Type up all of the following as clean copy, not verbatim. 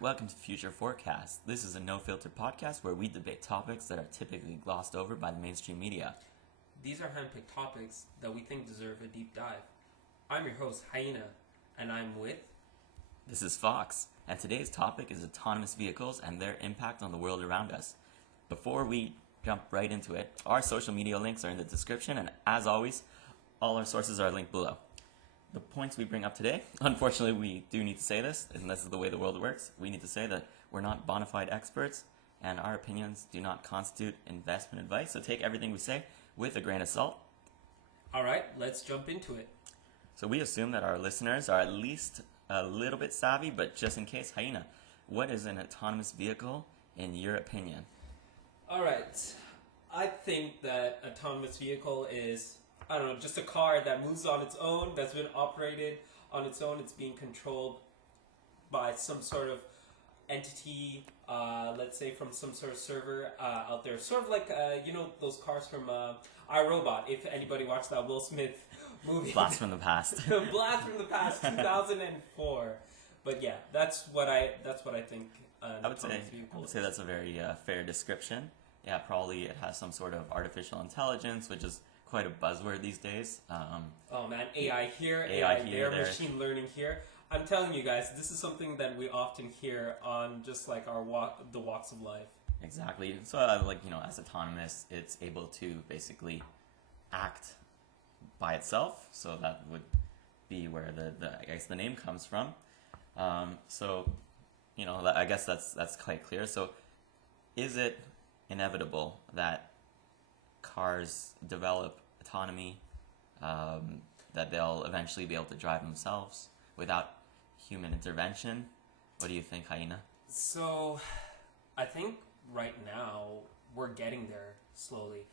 Welcome to Future Forecast. This is a no-filter podcast where we debate topics that are typically glossed over by the mainstream media. These are handpicked topics that we think deserve a deep dive. I'm your host, Hyena, and I'm with... This is Fox, and today's topic is autonomous vehicles and their impact on the world around us. Before we jump right into it, our social media links are in the description, and as always, all our sources are linked below. The points we bring up today, unfortunately we do need to say this, and this is the way the world works, we need to say that we're not bona fide experts, and our opinions do not constitute investment advice, so take everything we say with a grain of salt. Alright, let's jump into it. So we assume that our listeners are at least a little bit savvy, but just in case, Hyena, what is an autonomous vehicle in your opinion? Alright, I think that autonomous vehicle is, I don't know, just a car that moves on its own, that's been operated on its own, it's being controlled by some sort of entity, let's say from some sort of server out there. Sort of like, those cars from iRobot, if anybody watched that Will Smith movie. Blast from the past. Blast from the past, 2004. But yeah, that's what I think. I would say that's a very fair description. Yeah, probably it has some sort of artificial intelligence, which is quite a buzzword these days. Oh man, AI here, AI there, machine learning here. I'm telling you guys, this is something that we often hear on just like the walks of life. Exactly. So, as autonomous, it's able to basically act by itself. So that would be where the name comes from. I guess that's quite clear. So, is it inevitable that cars develop autonomy, that they'll eventually be able to drive themselves without human intervention? What do you think, Hyena? So, I think right now we're getting there slowly,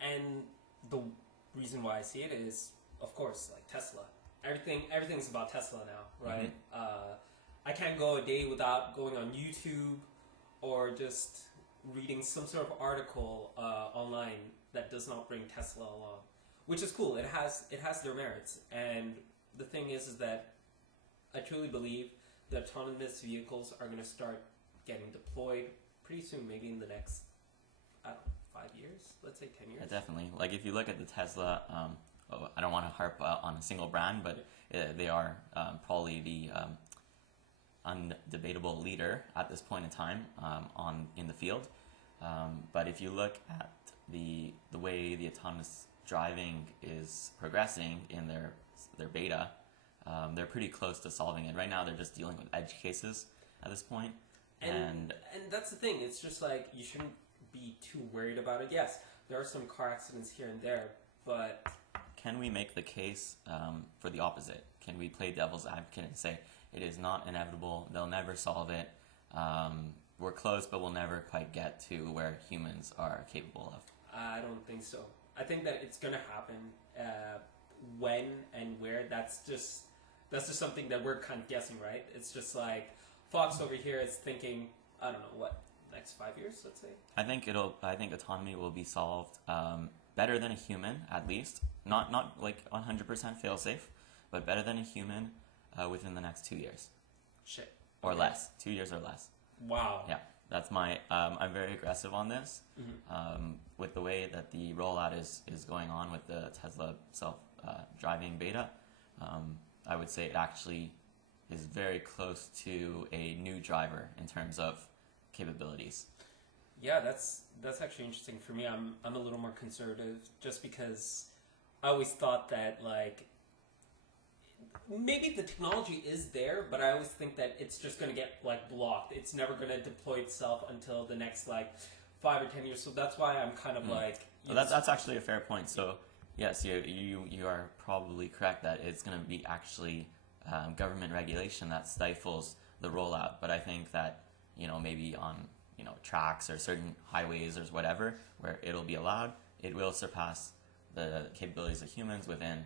and the reason why I see it is, of course, like Tesla. Everything's about Tesla now, right? Mm-hmm. I can't go a day without going on YouTube or just reading some sort of article online that does not bring Tesla along, which is cool. It has their merits, and the thing is that I truly believe that autonomous vehicles are going to start getting deployed pretty soon, maybe in the next, 5 years, let's say 10 years. Yeah, definitely. Like if you look at the Tesla, I don't want to harp on a single brand, but they are probably the undebatable leader at this point in time in the field. But if you look at the way the autonomous driving is progressing in their beta, they're pretty close to solving it. Right now they're just dealing with edge cases at this point. And that's the thing, it's just like you shouldn't be too worried about it. Yes, there are some car accidents here and there, but... Can we make the case for the opposite? Can we play devil's advocate and say it is not inevitable, they'll never solve it, we're close but we'll never quite get to where humans are capable of? I don't think so. I think that it's going to happen. When and where, that's just something that we're kind of guessing, right? It's just like Fox over here is thinking, I don't know, what, next 5 years, let's say? I think autonomy will be solved better than a human, at least. Not like 100% fail-safe, but better than a human within the next 2 years. Shit. Or less. 2 years or less. Wow. Yeah, that's my... I'm very aggressive on this. Mm-hmm. With the way that the rollout is going on with the Tesla self-driving beta, I would say it actually is very close to a new driver in terms of capabilities. Yeah, that's actually interesting. For me, I'm a little more conservative just because I always thought that like maybe the technology is there, but I always think that it's just going to get like blocked. It's never going to deploy itself until the next like 5 or 10 years. So that's why I'm kind of like... Well, that's actually a fair point. So yes, you are probably correct that it's going to be actually government regulation that stifles the rollout. But I think that, maybe on, tracks or certain highways or whatever, where it'll be allowed, it will surpass the capabilities of humans within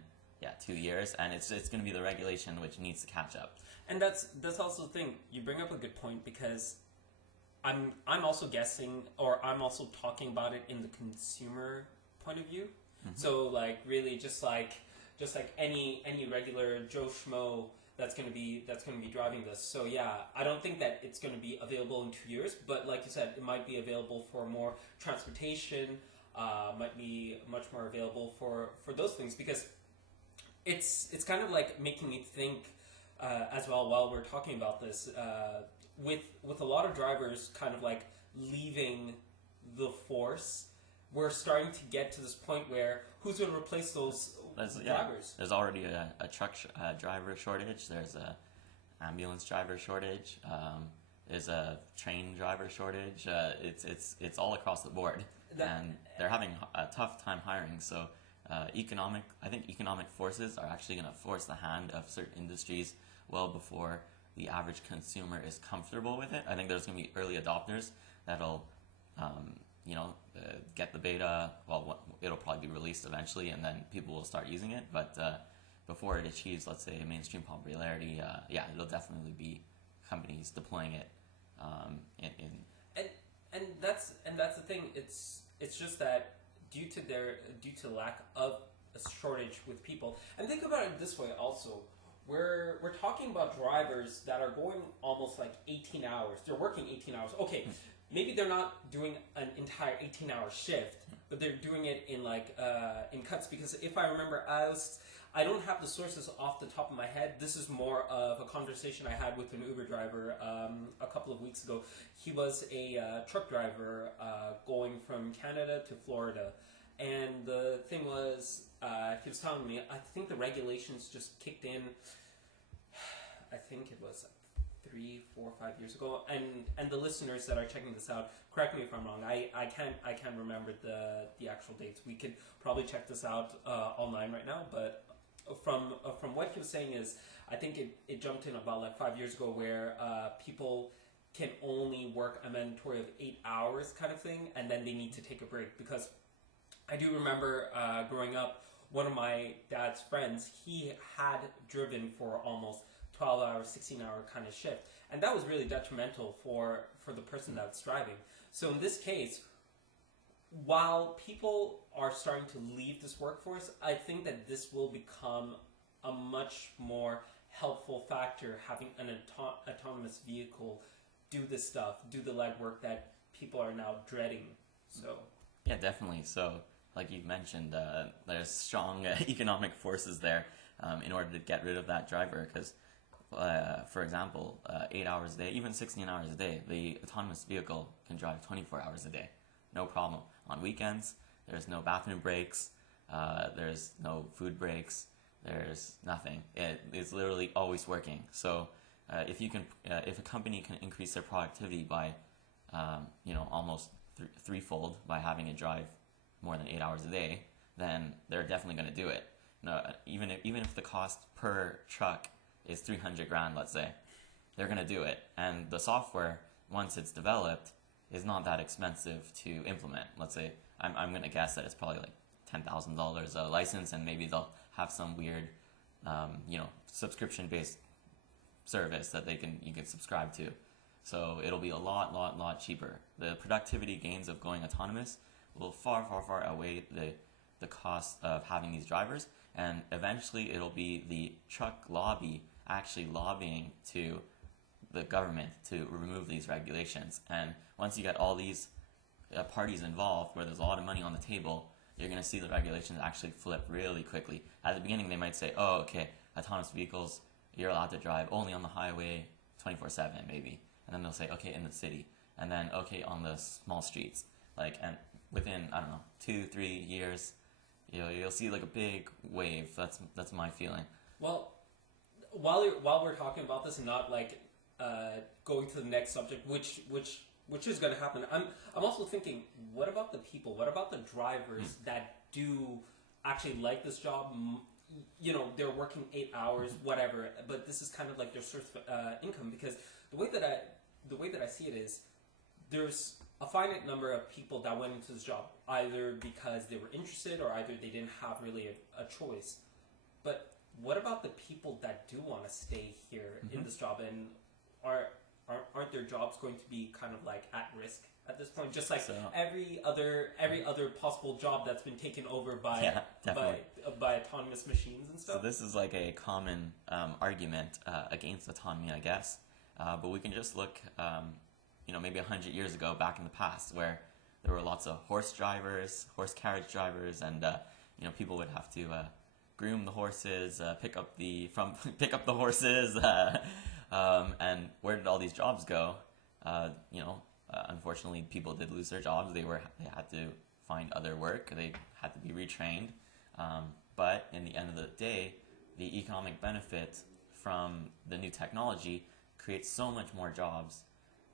2 years, and it's going to be the regulation which needs to catch up. And that's also the thing. You bring up a good point because I'm also guessing, or I'm also talking about it in the consumer point of view. Mm-hmm. So like really just like any regular Joe Schmo that's going to be driving this. So yeah, I don't think that it's going to be available in 2 years, but like you said, it might be available for more transportation, might be much more available for those things, because it's kind of like making me think as well while we're talking about this, with a lot of drivers kind of like leaving the force, we're starting to get to this point where who's going to replace those drivers? There's already a truck driver shortage. There's a ambulance driver shortage. There's a train driver shortage. It's all across the board, and they're having a tough time hiring. So I think economic forces are actually going to force the hand of certain industries well before the average consumer is comfortable with it. I think there's going to be early adopters that'll get the beta. Well, it'll probably be released eventually, and then people will start using it. But before it achieves, let's say, mainstream popularity, it'll definitely be companies deploying it. And that's the thing. It's just that due to lack of a shortage with people. And think about it this way also. We're talking about drivers that are going almost like 18 hours. They're working 18 hours. Okay, maybe they're not doing an entire 18-hour shift, but they're doing it in in cuts. Because if I remember, I don't have the sources off the top of my head. This is more of a conversation I had with an Uber driver a couple of weeks ago. He was a truck driver going from Canada to Florida. And the thing was, he was telling me, I think the regulations just kicked in, I think it was 3, 4, 5 years ago. And the listeners that are checking this out, correct me if I'm wrong. I can't remember the actual dates. We could probably check this out online right now. But from what he was saying is, I think it jumped in about like 5 years ago, where people can only work a mandatory of 8 hours kind of thing, and then they need to take a break. Because I do remember growing up, one of my dad's friends, he had driven for almost 12-hour, 16-hour kind of shift. And that was really detrimental for the person that's driving. So in this case, while people are starting to leave this workforce, I think that this will become a much more helpful factor, having an autonomous vehicle do this stuff, do the legwork that people are now dreading. So yeah, definitely. So like you mentioned, there's strong economic forces there in order to get rid of that driver. Because, for example, 8 hours a day, even 16 hours a day, the autonomous vehicle can drive 24 hours a day, no problem. On weekends, there's no bathroom breaks, there's no food breaks, there's nothing. It's literally always working. So if a company can increase their productivity by, almost threefold by having it drive more than 8 hours a day, then they're definitely going to do it. No, even if the cost per truck is 300 grand, let's say, they're going to do it. And the software, once it's developed, is not that expensive to implement. Let's say, I'm going to guess that it's probably like $10,000 a license, and maybe they'll have some weird, subscription-based service that you can subscribe to. So it'll be a lot cheaper. The productivity gains of going autonomous will far outweigh the cost of having these drivers, and eventually it'll be the truck lobby actually lobbying to the government to remove these regulations. And once you get all these parties involved, where there's a lot of money on the table, you're going to see the regulations actually flip really quickly. At the beginning, they might say, oh, okay, autonomous vehicles, you're allowed to drive only on the highway 24/7, maybe. And then they'll say, okay, in the city. And then, okay, on the small streets. And within, 2-3 years, you'll see like a big wave. That's my feeling. Well, while we're talking about this and not going to the next subject, which is going to happen, I'm also thinking, what about the people? What about the drivers that do actually like this job? They're working 8 hours, whatever, but this is kind of like their source of income. Because the way that I see it is, there's a finite number of people that went into this job either because they were interested or either they didn't have really a choice. But what about the people that do want to stay here in this job, and aren't their jobs going to be kind of like at risk at this point? Just like every other possible job that's been taken over by definitely. by autonomous machines and So stuff. this is like a common argument against autonomy, I guess. But we can just look, maybe 100 years ago, back in the past, where there were lots of horse carriage drivers, and people would have to groom the horses, pick up the horses, and where did all these jobs go? Unfortunately, people did lose their jobs. They had to find other work. They had to be retrained. But in the end of the day, the economic benefit from the new technology creates so much more jobs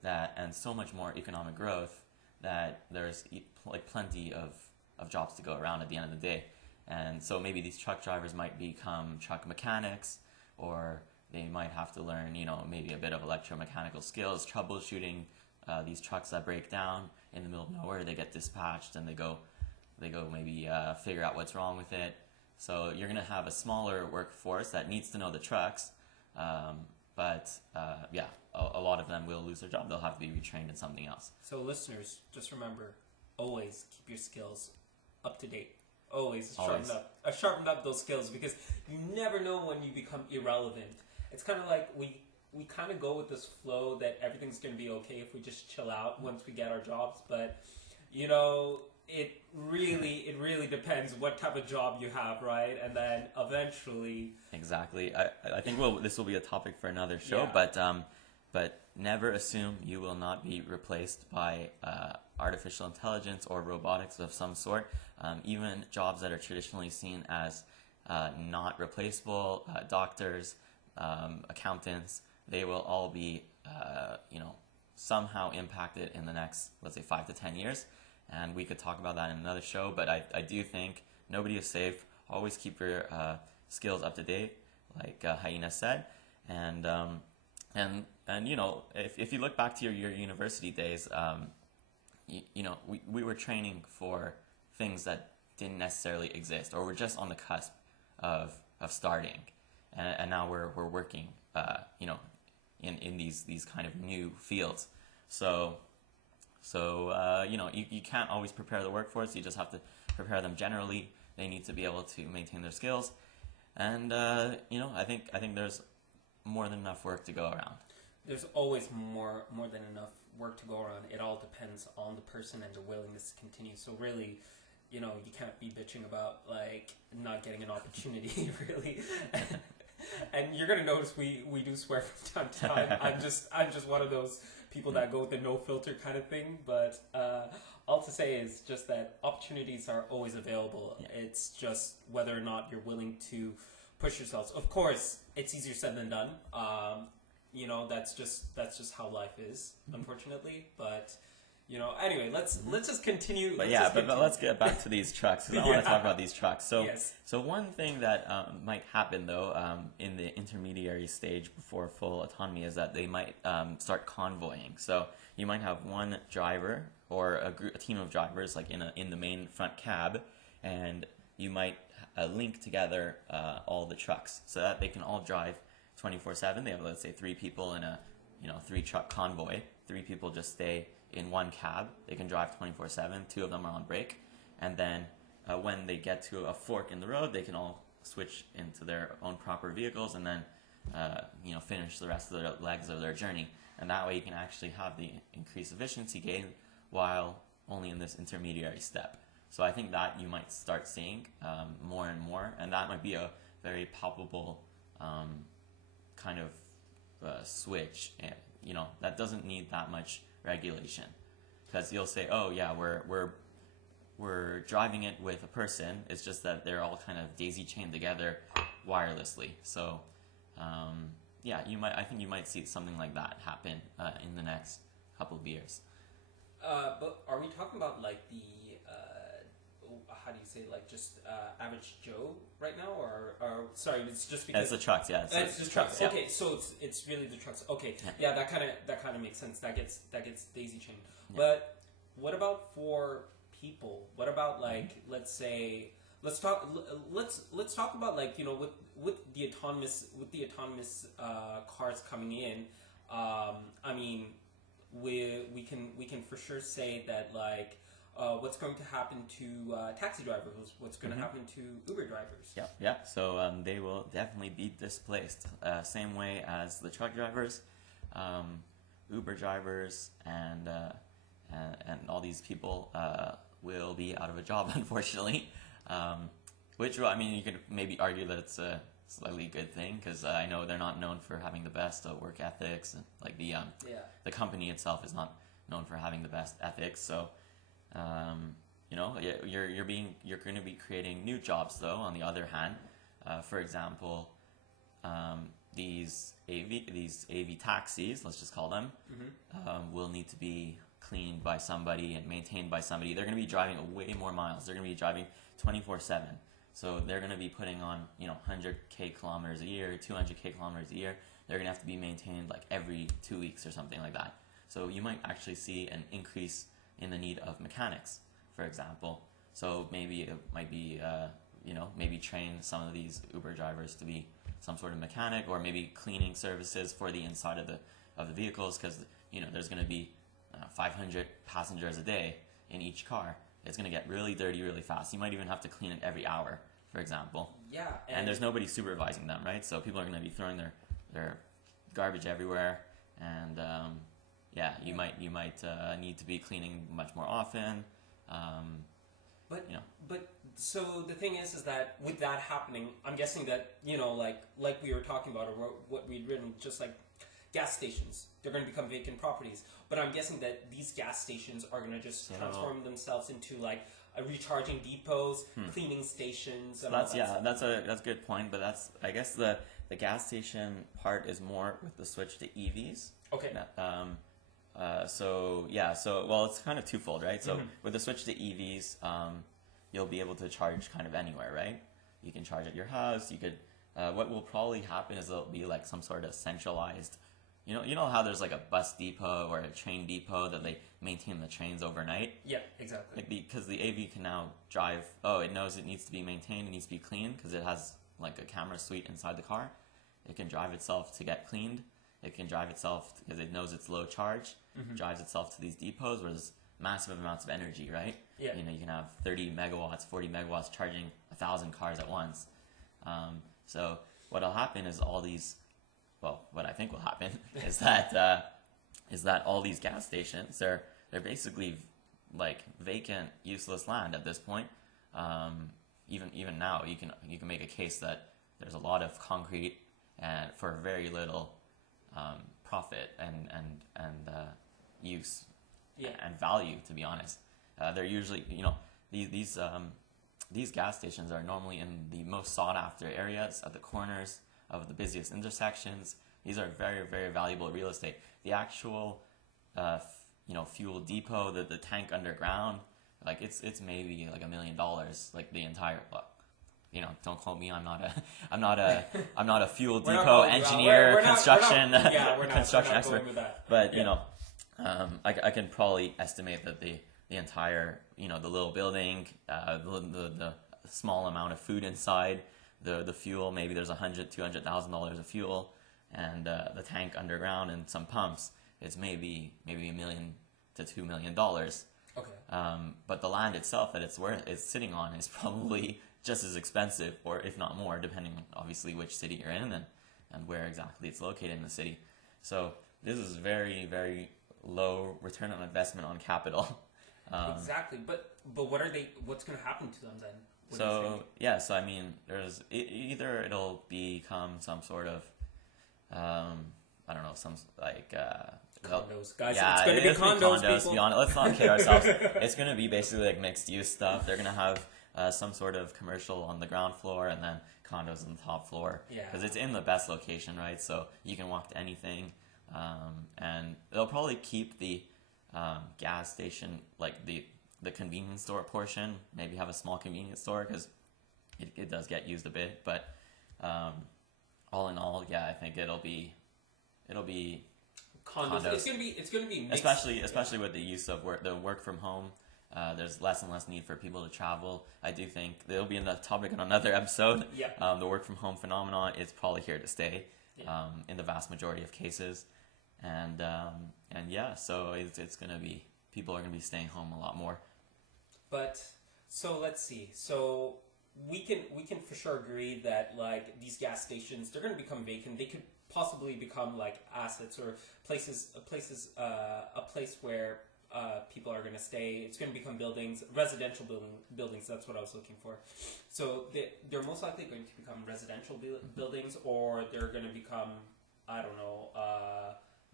and so much more economic growth that there's plenty of jobs to go around at the end of the day. And so maybe these truck drivers might become truck mechanics, or they might have to learn, maybe a bit of electromechanical skills, troubleshooting these trucks that break down in the middle of nowhere. They get dispatched and they go maybe figure out what's wrong with it. So you're going to have a smaller workforce that needs to know the trucks, but a lot of them will lose their job. They'll have to be retrained in something else. So listeners, just remember, always keep your skills up to date. Always sharpen up those skills, because you never know when you become irrelevant. It's kind of like we kind of go with this flow that everything's going to be okay if we just chill out once we get our jobs, but it really depends what type of job you have, right? And then eventually, exactly. I think this will be a topic for another show, yeah. but never assume you will not be replaced by artificial intelligence or robotics of some sort. Even jobs that are traditionally seen as not replaceable, doctors, accountants, they will all be somehow impacted in the next, let's say, 5 to 10 years. And we could talk about that in another show, but I do think nobody is safe. Always keep your skills up to date, like Hyena said. And if you look back to your university days, we were training for things that didn't necessarily exist, or were just on the cusp of starting. And now we're working, in these kind of new fields. So you can't always prepare the workforce. You just have to prepare them generally. They need to be able to maintain their skills. And, I think there's more than enough work to go around. There's always more than enough work to go around. It all depends on the person and their willingness to continue. So really, you can't be bitching about, not getting an opportunity, really. And you're gonna notice we do swear from time to time. I'm just one of those people that go with the no filter kind of thing. But all to say is just that opportunities are always available. Yeah. It's just whether or not you're willing to push yourselves. Of course, it's easier said than done. That's just how life is, unfortunately. But anyway, let's just continue. But let's get back to these trucks, because I want to talk about these trucks. So, yes. So one thing that might happen though in the intermediary stage before full autonomy is that they might start convoying. So you might have one driver or a team of drivers, like in the main front cab, and you might link together all the trucks so that they can all drive 24/7. They have, let's say, 3 people in a 3 truck convoy. 3 people just stay in one cab. They can drive 24/7. 2 of them are on break, and then when they get to a fork in the road, they can all switch into their own proper vehicles and then finish the rest of the legs of their journey. And that way you can actually have the increased efficiency gain while only in this intermediary step. So I think that you might start seeing more and more, and that might be a very palpable kind of switch. That doesn't need that much regulation, because you'll say, oh yeah, we're driving it with a person. It's just that they're all kind of daisy chained together wirelessly. So I think you might see something like that happen in the next couple of years. But are we talking about the how do you say, just average Joe right now, or sorry, it's just because it's the trucks, yeah. It's just trucks. Yeah. Okay, so it's really the trucks. Okay, yeah, that kind of makes sense. That gets daisy chained. Yeah. But what about for people? What about let's say let's talk about with the autonomous cars coming in. I mean, we can for sure say that what's going to happen to taxi drivers? What's going to happen to Uber drivers? Yeah. So they will definitely be displaced. Same way as the truck drivers, Uber drivers, and all these people will be out of a job, unfortunately. Which, I mean, you could maybe argue that it's a slightly good thing, because I know they're not known for having the best work ethics, and like the company itself is not known for having the best ethics. So you know, you're going to be creating new jobs, though. On the other hand, for example, these AV taxis, let's just call them, will need to be cleaned by somebody and maintained by somebody. They're going to be driving way more miles. They're going to be driving 24/7. So they're going to be putting on, 100K kilometers a year, 200K kilometers a year. They're going to have to be maintained like every 2 weeks or something like that. So you might actually see an increase in the need of mechanics, for example. So maybe it might be, maybe train some of these Uber drivers to be some sort of mechanic, or maybe cleaning services for the inside of the vehicles, because there's going to be 500 passengers a day in each car. It's going to get really dirty really fast. You might even have to clean it every hour, for example. Yeah. And there's nobody supervising them, right? So people are going to be throwing their garbage everywhere, and you might need to be cleaning much more often. But so the thing is that with that happening, I'm guessing that like we were talking about, or what we'd written, just like gas stations, they're going to become vacant properties. But I'm guessing that these gas stations are going to just transform themselves into like recharging depots, cleaning stations. And That's a good point. But I guess the gas station part is more with the switch to EVs. Okay. So it's kind of twofold, right? So with the switch to EVs, you'll be able to charge kind of anywhere, right? You can charge at your house. You could. What will probably happen is there'll be like some sort of centralized. You know how there's like a bus depot or a train depot that they maintain the trains overnight? Yeah, exactly. Because the AV can now drive. Oh, it knows it needs to be maintained. It needs to be cleaned because it has like a camera suite inside the car. It can drive itself to get cleaned. It can drive itself because it knows it's low charge. Drives itself to these depots where there's massive amounts of energy, right? Yeah. You can have 30 megawatts, 40 megawatts charging 1,000 cars at once. So what'll happen is what I think will happen is that all these gas stations, they're basically like vacant, useless land at this point. Even now, you can make a case that there's a lot of concrete and for very little profit and use and value. To be honest, they're usually these gas stations are normally in the most sought after areas at the corners of the busiest intersections. These are very, very valuable real estate. The actual fuel depot, the tank underground, like it's maybe like $1 million, like the entire. Don't quote me. I'm not a fuel depot engineer, construction expert. But I can probably estimate that the entire the little building, the small amount of food inside, the fuel, maybe there's $100,000-$200,000 of fuel, and the tank underground and some pumps, it's maybe $1 million to $2 million. Okay. But the land itself that it's sitting on is probably just as expensive, or if not more, depending on obviously which city you're in and where exactly it's located in the city. So this is very, very low return on investment on capital. Exactly, but what's going to happen to them then? So I mean, there's either it'll become some sort of I don't know, some like condos, guys. It's going to be condos. People. Beyond, let's not kid ourselves. It's going to be basically like mixed use stuff. They're going to have some sort of commercial on the ground floor and then condos on the top floor. Yeah. Because it's in the best location, right? So you can walk to anything, and they'll probably keep the gas station, like the convenience store portion. Maybe have a small convenience store because it does get used a bit. But all in all, yeah, I think it'll be condos. It's gonna be mixed. especially with the use of work from home. There's less and less need for people to travel. I do think there'll be a topic in another episode. Yeah. The work from home phenomenon is probably here to stay. In the vast majority of cases, and so it's gonna be, people are gonna be staying home a lot more. But so let's see. So we can for sure agree that like these gas stations, they're going to become vacant. They could possibly become like assets or a place where people are going to stay. It's going to become buildings, residential buildings. That's what I was looking for. So they're most likely going to become residential buildings, or they're going to become, I don't know,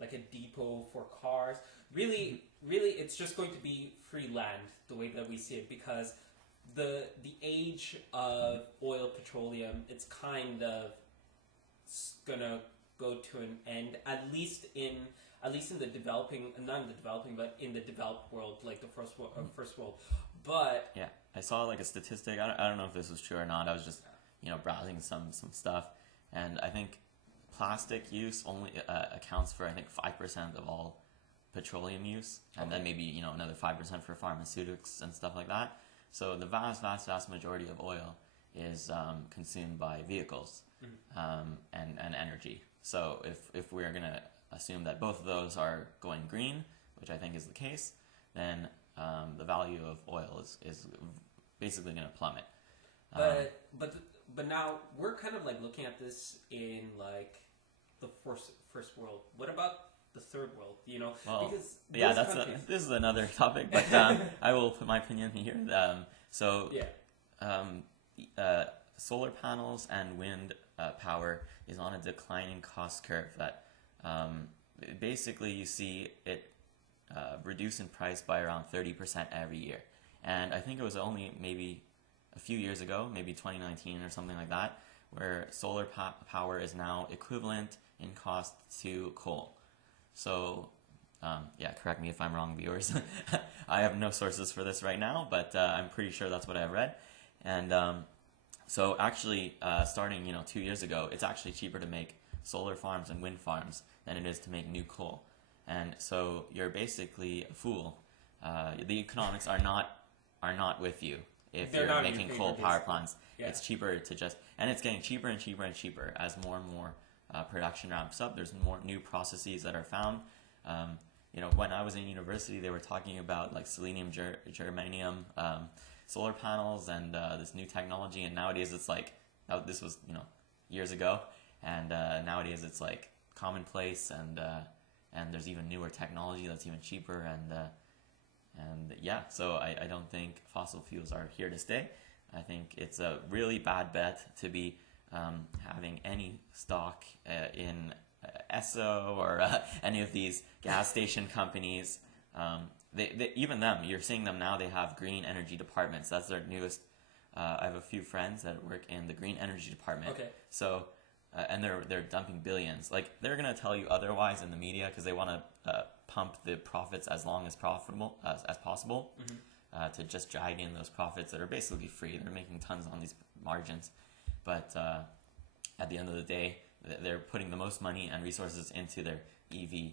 like a depot for cars. Really, it's just going to be free land the way that we see it, because the age of oil, petroleum, it's kind of gonna go to an end, at least in the developing, not in the developing, but in the developed world, like the first world. But Yeah, I saw like a statistic. I don't know if this was true or not. I was just browsing some stuff, and I think plastic use only accounts for, I think, 5% of all petroleum use, and then maybe another 5% for pharmaceutics and stuff like that. So the vast majority of oil is consumed by vehicles and energy. So if we're gonna assume that both of those are going green, which I think is the case, then the value of oil is basically going to plummet. But now we're kind of like looking at this in like the first world. What about the third world? Well, because yeah, countries... this is another topic, but I will put my opinion here. Solar panels and wind power is on a declining cost curve that basically you see it reduce in price by around 30% every year. And I think it was only maybe a few years ago, maybe 2019 or something like that, where solar power is now equivalent in cost to coal. So, correct me if I'm wrong, viewers. I have no sources for this right now, but I'm pretty sure that's what I read. And so actually, starting 2 years ago, it's actually cheaper to make solar farms and wind farms than it is to make new coal. And so you're basically a fool. The economics are not with you if you're making coal power plants. Yeah. It's cheaper to just, and it's getting cheaper and cheaper and cheaper as more and more production ramps up. There's more new processes that are found. When I was in university, they were talking about like selenium, germanium, solar panels, and this new technology. And nowadays it's like, this was years ago, and nowadays it's like commonplace, and there's even newer technology that's even cheaper, and so I don't think fossil fuels are here to stay. I think it's a really bad bet to be having any stock in Esso or any of these gas station companies. Even them, you're seeing them now, they have green energy departments. That's their newest. I have a few friends that work in the green energy department. Okay. So, and they're dumping billions. Like, they're going to tell you otherwise in the media because they want to pump the profits as long as profitable as possible, to just drag in those profits that are basically free. They're making tons on these margins. But at the end of the day, they're putting the most money and resources into their EV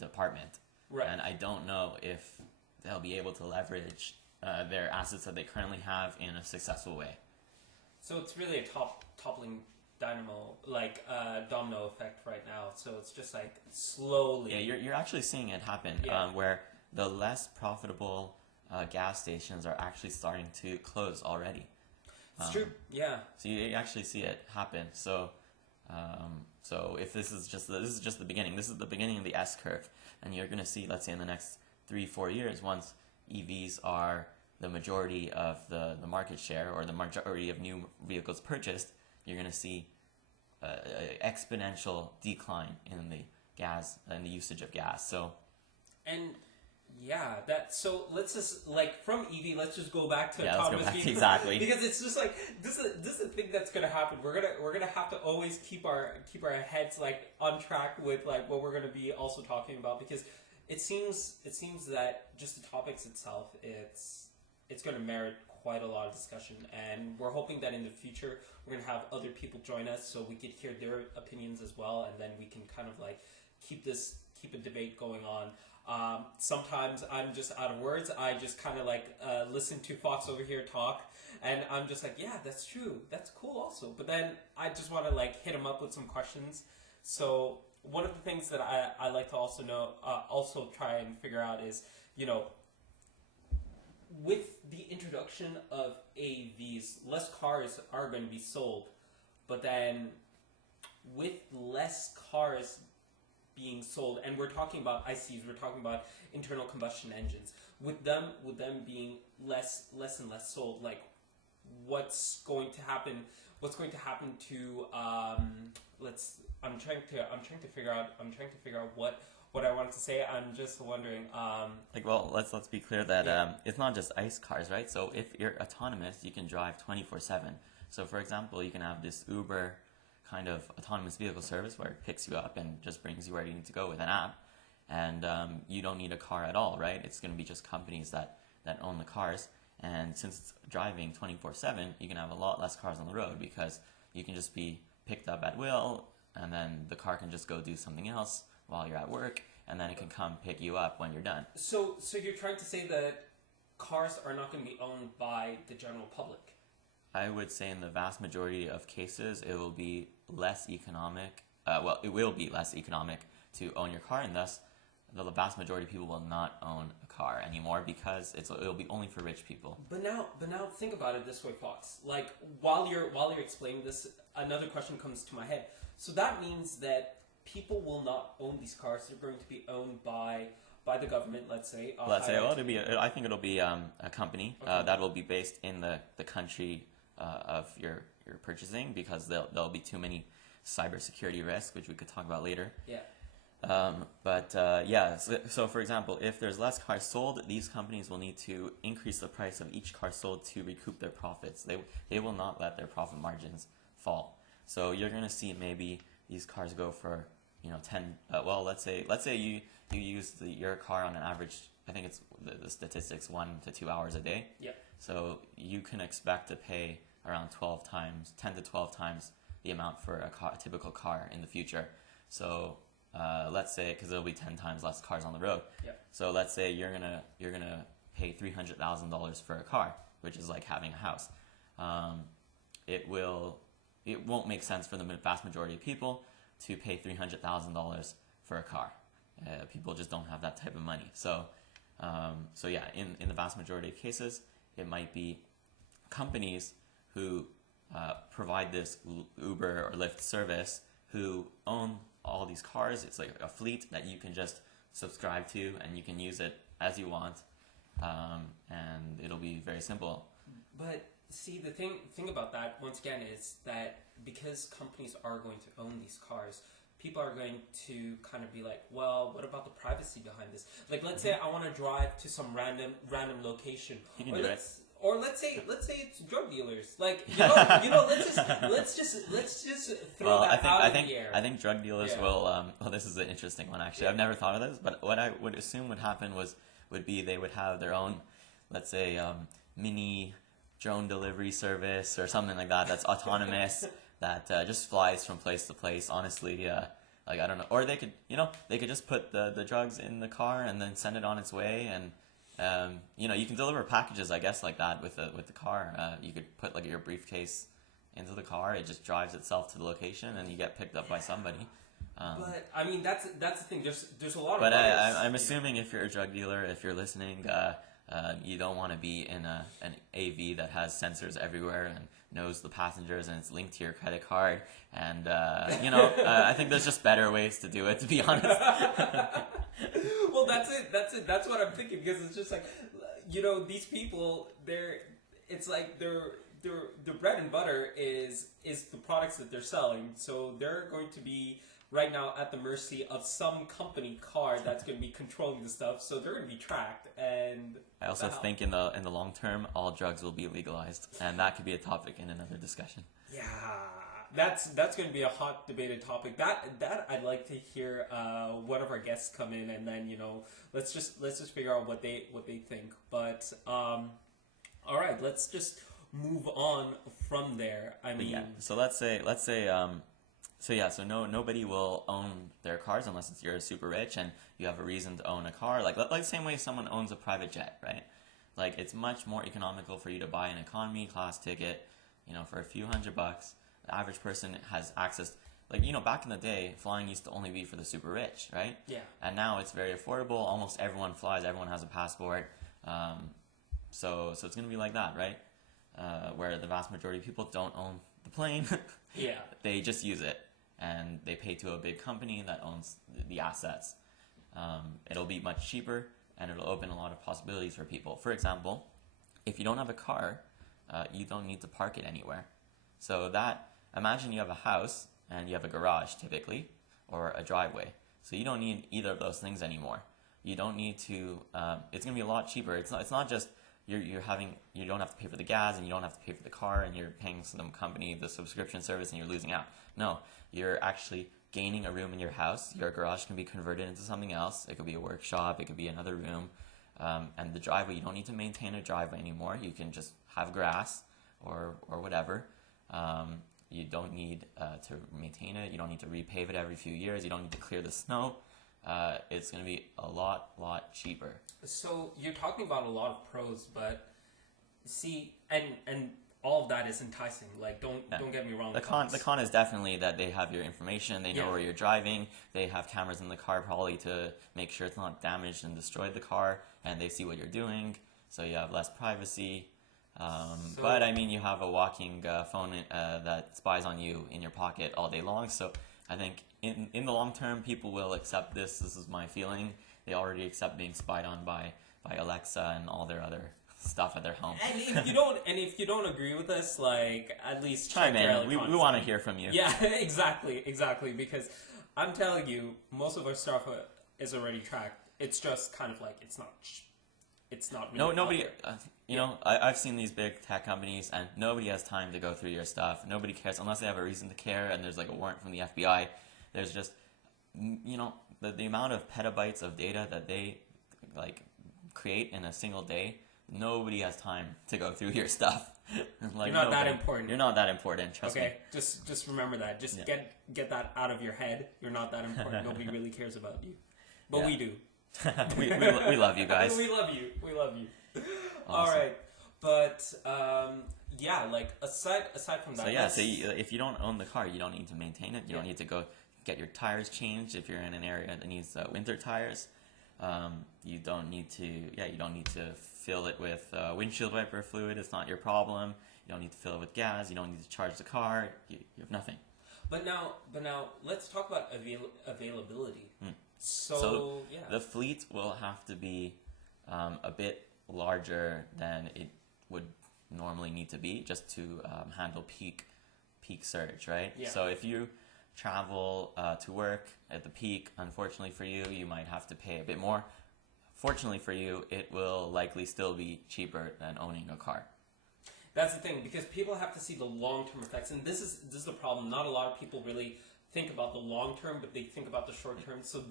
department. Right. And I don't know if they'll be able to leverage their assets that they currently have in a successful way. So it's really a toppling domino effect right now. So it's just like slowly. Yeah, you're actually seeing it happen, where the less profitable gas stations are actually starting to close already. It's true. Yeah. So you actually see it happen. So, if this is just the beginning. This is the beginning of the S curve, and you're going to see, let's say, in the next 3-4 years, once EVs are the majority of the market share, or the majority of new vehicles purchased, you're going to see an exponential decline in the gas and the usage of gas. So, and so let's just from EV, let's just go back to autonomous vehicles. Exactly. Because it's just like this is the thing that's gonna happen. We're gonna have to always keep our heads on track with what we're gonna be also talking about, because it seems that just the topics itself, it's gonna merit quite a lot of discussion, and we're hoping that in the future we're gonna have other people join us so we could hear their opinions as well, and then we can kind of keep a debate going on. Sometimes I'm just out of words. I just kind of listen to Fox over here talk, and I'm just yeah, that's true, that's cool also. But then I just want to hit him up with some questions. So one of the things that I like to also try and figure out is, with the introduction of AVs, less cars are going to be sold, but then with less cars being sold, and we're talking about ICs, we're talking about internal combustion engines, with them being less and less sold, like what's going to happen to I'm trying to figure out what I wanted to say. I'm just wondering well, let's be clear that it's not just ICE cars, right? So if you're autonomous, you can drive 24/7. So for example, you can have this Uber kind of autonomous vehicle service where it picks you up and just brings you where you need to go with an app, and you don't need a car at all, right? It's going to be just companies that own the cars, and since it's driving 24/7, you can have a lot less cars on the road because you can just be picked up at will, and then the car can just go do something else while you're at work, and then it can come pick you up when you're done. So you're trying to say that cars are not going to be owned by the general public? I would say in the vast majority of cases, it will be less economic. It will be less economic to own your car, and thus the vast majority of people will not own a car anymore because it'll be only for rich people. But now think about it this way, Fox. Like while you're explaining this, another question comes to my head. So that means that people will not own these cars; they're going to be owned by the government. Let's say. I think it'll be a company that will be based in the country of your purchasing, because there'll be too many cybersecurity risks, which we could talk about later. Yeah. So for example, if there's less cars sold, these companies will need to increase the price of each car sold to recoup their profits. They will not let their profit margins fall. So you're going to see maybe these cars go for 10. Let's say you use your car on an average. I think it's the statistics 1 to 2 hours a day. Yeah. So you can expect to pay around 10 to 12 times the amount for a typical car in the future. So let's say, because there'll be 10 times less cars on the road. Yeah. So let's say you're gonna pay $300,000 for a car, which is like having a house. It won't make sense for the vast majority of people to pay $300,000 for a car. People just don't have that type of money. So in the vast majority of cases, it might be companies who provide this Uber or Lyft service who own all these cars. It's like a fleet that you can just subscribe to, and you can use it as you want, and it'll be very simple. But see, the thing about that, once again, is that because companies are going to own these cars, people are going to kind of be like, well, what about the privacy behind this? Like, let's say I want to drive to some random location, You can do it. Or let's say it's drug dealers. Like let's just throw that out in the air. I think drug dealers will. Well, this is an interesting one actually. I've never thought of this, but what I would assume would happen would be they would have their own, let's say, mini drone delivery service or something like that that's autonomous that just flies from place to place. Honestly, like I don't know. Or they could just put the drugs in the car and then send it on its way, and you can deliver packages, I guess, like that with the car. You could put like your briefcase into the car. It just drives itself to the location, and you get picked up by somebody. But I mean, that's the thing. There's a lot of. But I'm assuming if you're a drug dealer, if you're listening, you don't want to be in an AV that has sensors everywhere and knows the passengers, and it's linked to your credit card. And I think there's just better ways to do it, to be honest. Well, that's it. That's what I'm thinking, because it's just like, these people, it's like their bread and butter is the products that they're selling. So they're going to be right now at the mercy of some company car that's going to be controlling the stuff. So they're going to be tracked. And I also think in the long term, all drugs will be legalized, and that could be a topic in another discussion. Yeah. That's going to be a hot debated topic. That I'd like to hear one of our guests come in, and then let's just figure out what they think. But all right, let's just move on from there. I mean, so let's say nobody will own their cars unless you're super rich and you have a reason to own a car. Like the same way someone owns a private jet, right? Like it's much more economical for you to buy an economy class ticket, for a few $100. The average person has access, back in the day, flying used to only be for the super rich, right? Yeah. And now it's very affordable. Almost everyone flies. Everyone has a passport. So it's going to be like that, right? Where the vast majority of people don't own the plane. Yeah. They just use it, and they pay to a big company that owns the assets. It'll be much cheaper, and it'll open a lot of possibilities for people. For example, if you don't have a car, you don't need to park it anywhere. So imagine you have a house and you have a garage typically, or a driveway. So you don't need either of those things anymore. You don't need to. It's going to be a lot cheaper. It's not just you don't have to pay for the gas, and you don't have to pay for the car, and you're paying some company the subscription service, and you're losing out. No, you're actually gaining a room in your house. Your garage can be converted into something else. It could be a workshop. It could be another room. And the driveway, you don't need to maintain a driveway anymore. You can just have grass or whatever. You don't need to maintain it. You don't need to repave it every few years. You don't need to clear the snow. It's going to be a lot cheaper. So you're talking about a lot of pros, but see, and all of that is enticing. Like, don't get me wrong. The con is definitely that they have your information. They know where you're driving. They have cameras in the car probably to make sure it's not damaged and destroyed the car, and they see what you're doing. So you have less privacy. But I mean, you have a walking phone that spies on you in your pocket all day long. So I think in the long term, people will accept this. This is my feeling. They already accept being spied on by Alexa and all their other stuff at their home. And if you don't agree with us, like, at least chime in. We want to hear from you. Yeah, exactly. Because I'm telling you, most of our stuff is already tracked. It's just kind of like it's not really nobody. I've seen these big tech companies, and nobody has time to go through your stuff. Nobody cares unless they have a reason to care, and there's like a warrant from the FBI. There's just, the amount of petabytes of data that they like create in a single day. Nobody has time to go through your stuff. Like, you're not that important. You're not that important. Trust me. Okay, just remember that. Just get that out of your head. You're not that important. Nobody really cares about you, but we do. we love you guys. We love you. Awesome. All right, but like aside from that. So if you don't own the car, you don't need to maintain it. You don't need to go get your tires changed if you're in an area that needs winter tires. You don't need to fill it with windshield wiper fluid. It's not your problem. You don't need to fill it with gas. You don't need to charge the car. You have nothing. But now, let's talk about availability. So the fleet will have to be a bit larger than it would normally need to be just to handle peak surge, right? Yeah. So if you travel to work at the peak, unfortunately for you, you might have to pay a bit more. Fortunately for you, it will likely still be cheaper than owning a car. That's the thing, because people have to see the long-term effects, and this is the problem. Not a lot of people really think about the long term, but they think about the short term. So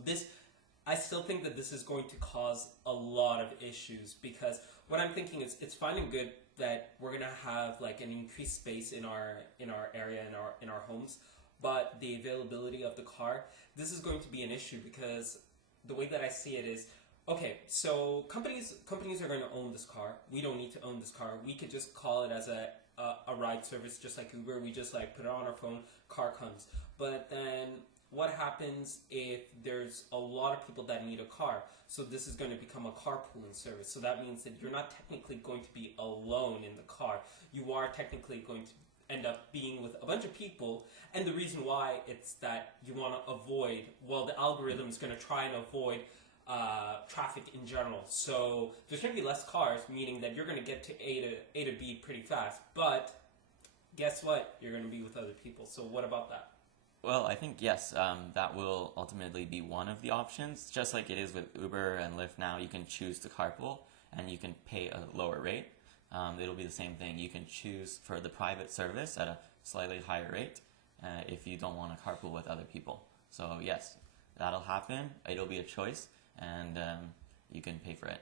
I still think that this is going to cause a lot of issues, because what I'm thinking is it's fine and good that we're gonna have like an increased space in our area, in our homes, but the availability of the car, this is going to be an issue, because the way that I see it is, okay, so companies are going to own this car. We don't need to own this car. We could just call it as a ride service, just like Uber. We just like put it on our phone, car comes. But then what happens if there's a lot of people that need a car? So this is going to become a carpooling service. So that means that you're not technically going to be alone in the car. You are technically going to end up being with a bunch of people, and the reason why it's that you want to avoid, the algorithm is going to try and avoid traffic in general. So there's going to be less cars, meaning that you're going to get to A to B pretty fast. But guess what? You're going to be with other people. So what about that? Well, I think, yes, that will ultimately be one of the options. Just like it is with Uber and Lyft now, you can choose to carpool and you can pay a lower rate. It'll be the same thing. You can choose for the private service at a slightly higher rate if you don't want to carpool with other people. So yes, that'll happen. It'll be a choice, and you can pay for it.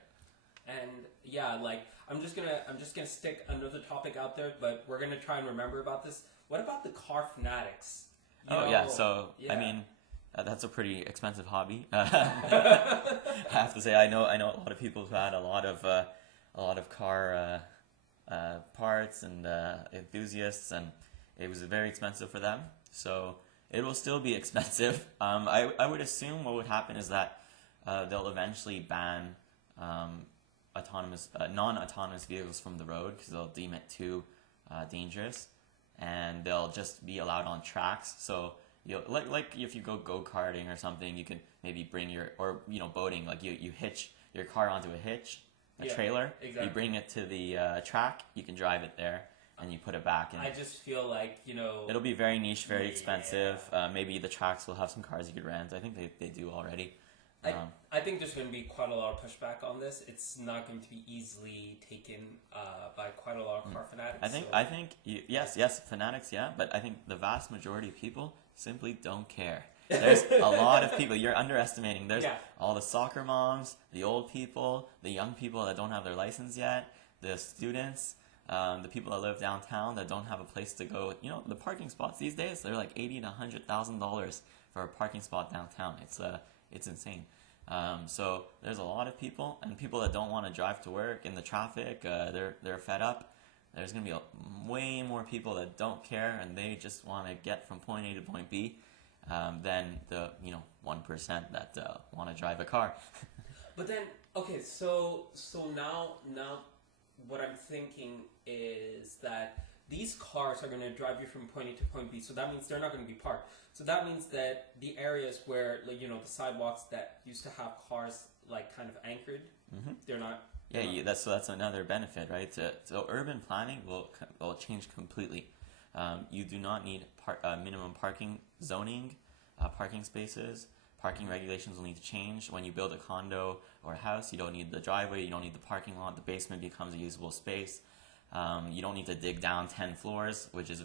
And yeah, like I'm just gonna stick another topic out there, but we're gonna try and remember about this. What about the car fanatics? So I mean, that's a pretty expensive hobby. I have to say, I know a lot of people who had a lot of car parts and enthusiasts, and it was very expensive for them. So it will still be expensive. I would assume what would happen is that they'll eventually ban non-autonomous vehicles from the road because they'll deem it too dangerous, and they'll just be allowed on tracks. So like if you go karting or something, you can maybe bring boating, like you hitch your car onto a hitch, trailer. Exactly. You bring it to the track. You can drive it there, and you put it back. And I just feel like it'll be very niche, very expensive. Maybe the tracks will have some cars you could rent. I think they do already. I think there's going to be quite a lot of pushback on this. It's not going to be easily taken by quite a lot of car fanatics. I think yes, fanatics, yeah, but I think the vast majority of people simply don't care. There's a lot of people you're underestimating. There's all the soccer moms, the old people, the young people that don't have their license yet, the students, the people that live downtown that don't have a place to go. The parking spots these days, they're like $80,000 to $100,000 for a parking spot downtown. It's insane. So there's a lot of people, and people that don't want to drive to work in the traffic. They're fed up. There's going to be way more people that don't care, and they just want to get from point A to point B than the 1% that want to drive a car. But then, okay, so now what I'm thinking is that these cars are going to drive you from point A to point B, so that means they're not going to be parked. So that means that the areas where, the sidewalks that used to have cars, kind of anchored, they're not... Yeah, that's another benefit, right? So urban planning will change completely. You do not need minimum parking zoning, parking spaces. Parking regulations will need to change. When you build a condo or a house, you don't need the driveway, you don't need the parking lot. The basement becomes a usable space. You don't need to dig down 10 floors, which is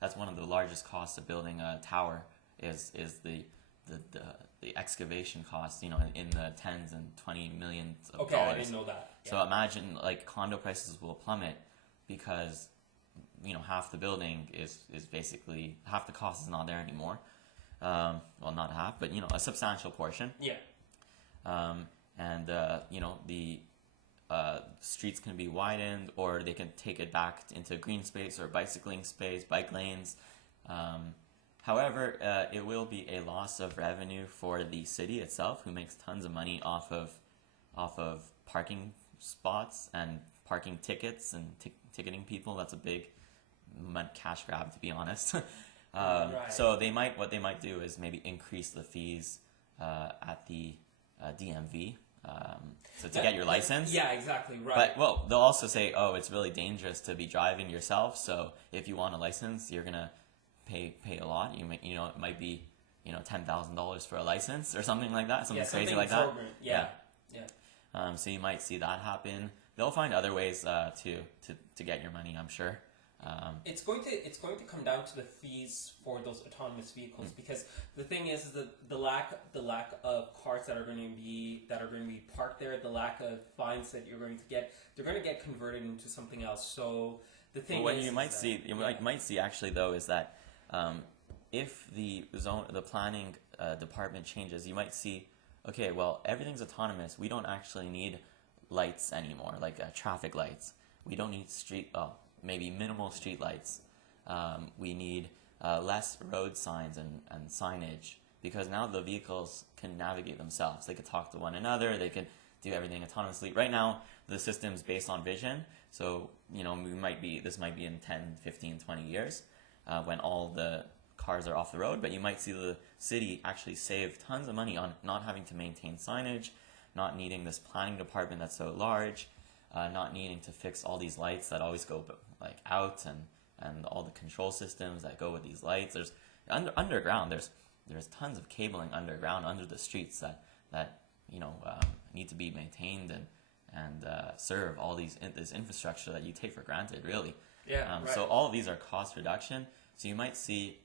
that's one of the largest costs of building a tower is the excavation costs, in the tens and 20 millions of dollars. I didn't know that. Yeah. So imagine condo prices will plummet because half the building is basically half the cost is not there anymore. Well, not half, but a substantial portion. Yeah. The streets can be widened, or they can take it back into green space or bicycling space, bike lanes. However, it will be a loss of revenue for the city itself, who makes tons of money off of parking spots and parking tickets and ticketing people. That's a big cash grab, to be honest. Right. So what they might do is maybe increase the fees at the DMV. So to get your license. Yeah, exactly, right. But they'll also say, it's really dangerous to be driving yourself. So if you want a license, you're gonna pay a lot. It might be $10,000 for a license or something like that. Something crazy like that. Yeah. So you might see that happen. They'll find other ways to get your money, I'm sure. It's going to come down to the fees for those autonomous vehicles, because the thing is that the lack of cars that are going to be parked there, the lack of fines that you're going to get, they're going to get converted into something else. So the thing you might see actually though is that if the planning department changes, you might see, okay, well, everything's autonomous. We don't actually need lights anymore, like traffic lights. We don't need maybe minimal street lights. We need less road signs and signage, because now the vehicles can navigate themselves. They could talk to one another. They could do everything autonomously. Right now, the system's based on vision. So, this might be in 10, 15, 20 years when all the cars are off the road. But you might see the city actually save tons of money on not having to maintain signage, not needing this planning department that's so large, not needing to fix all these lights that always go out, and all the control systems that go with these lights. There's underground. There's tons of cabling underground under the streets that need to be maintained and serve all this infrastructure that you take for granted, really. Yeah. Right. So all of these are cost reduction. So you might see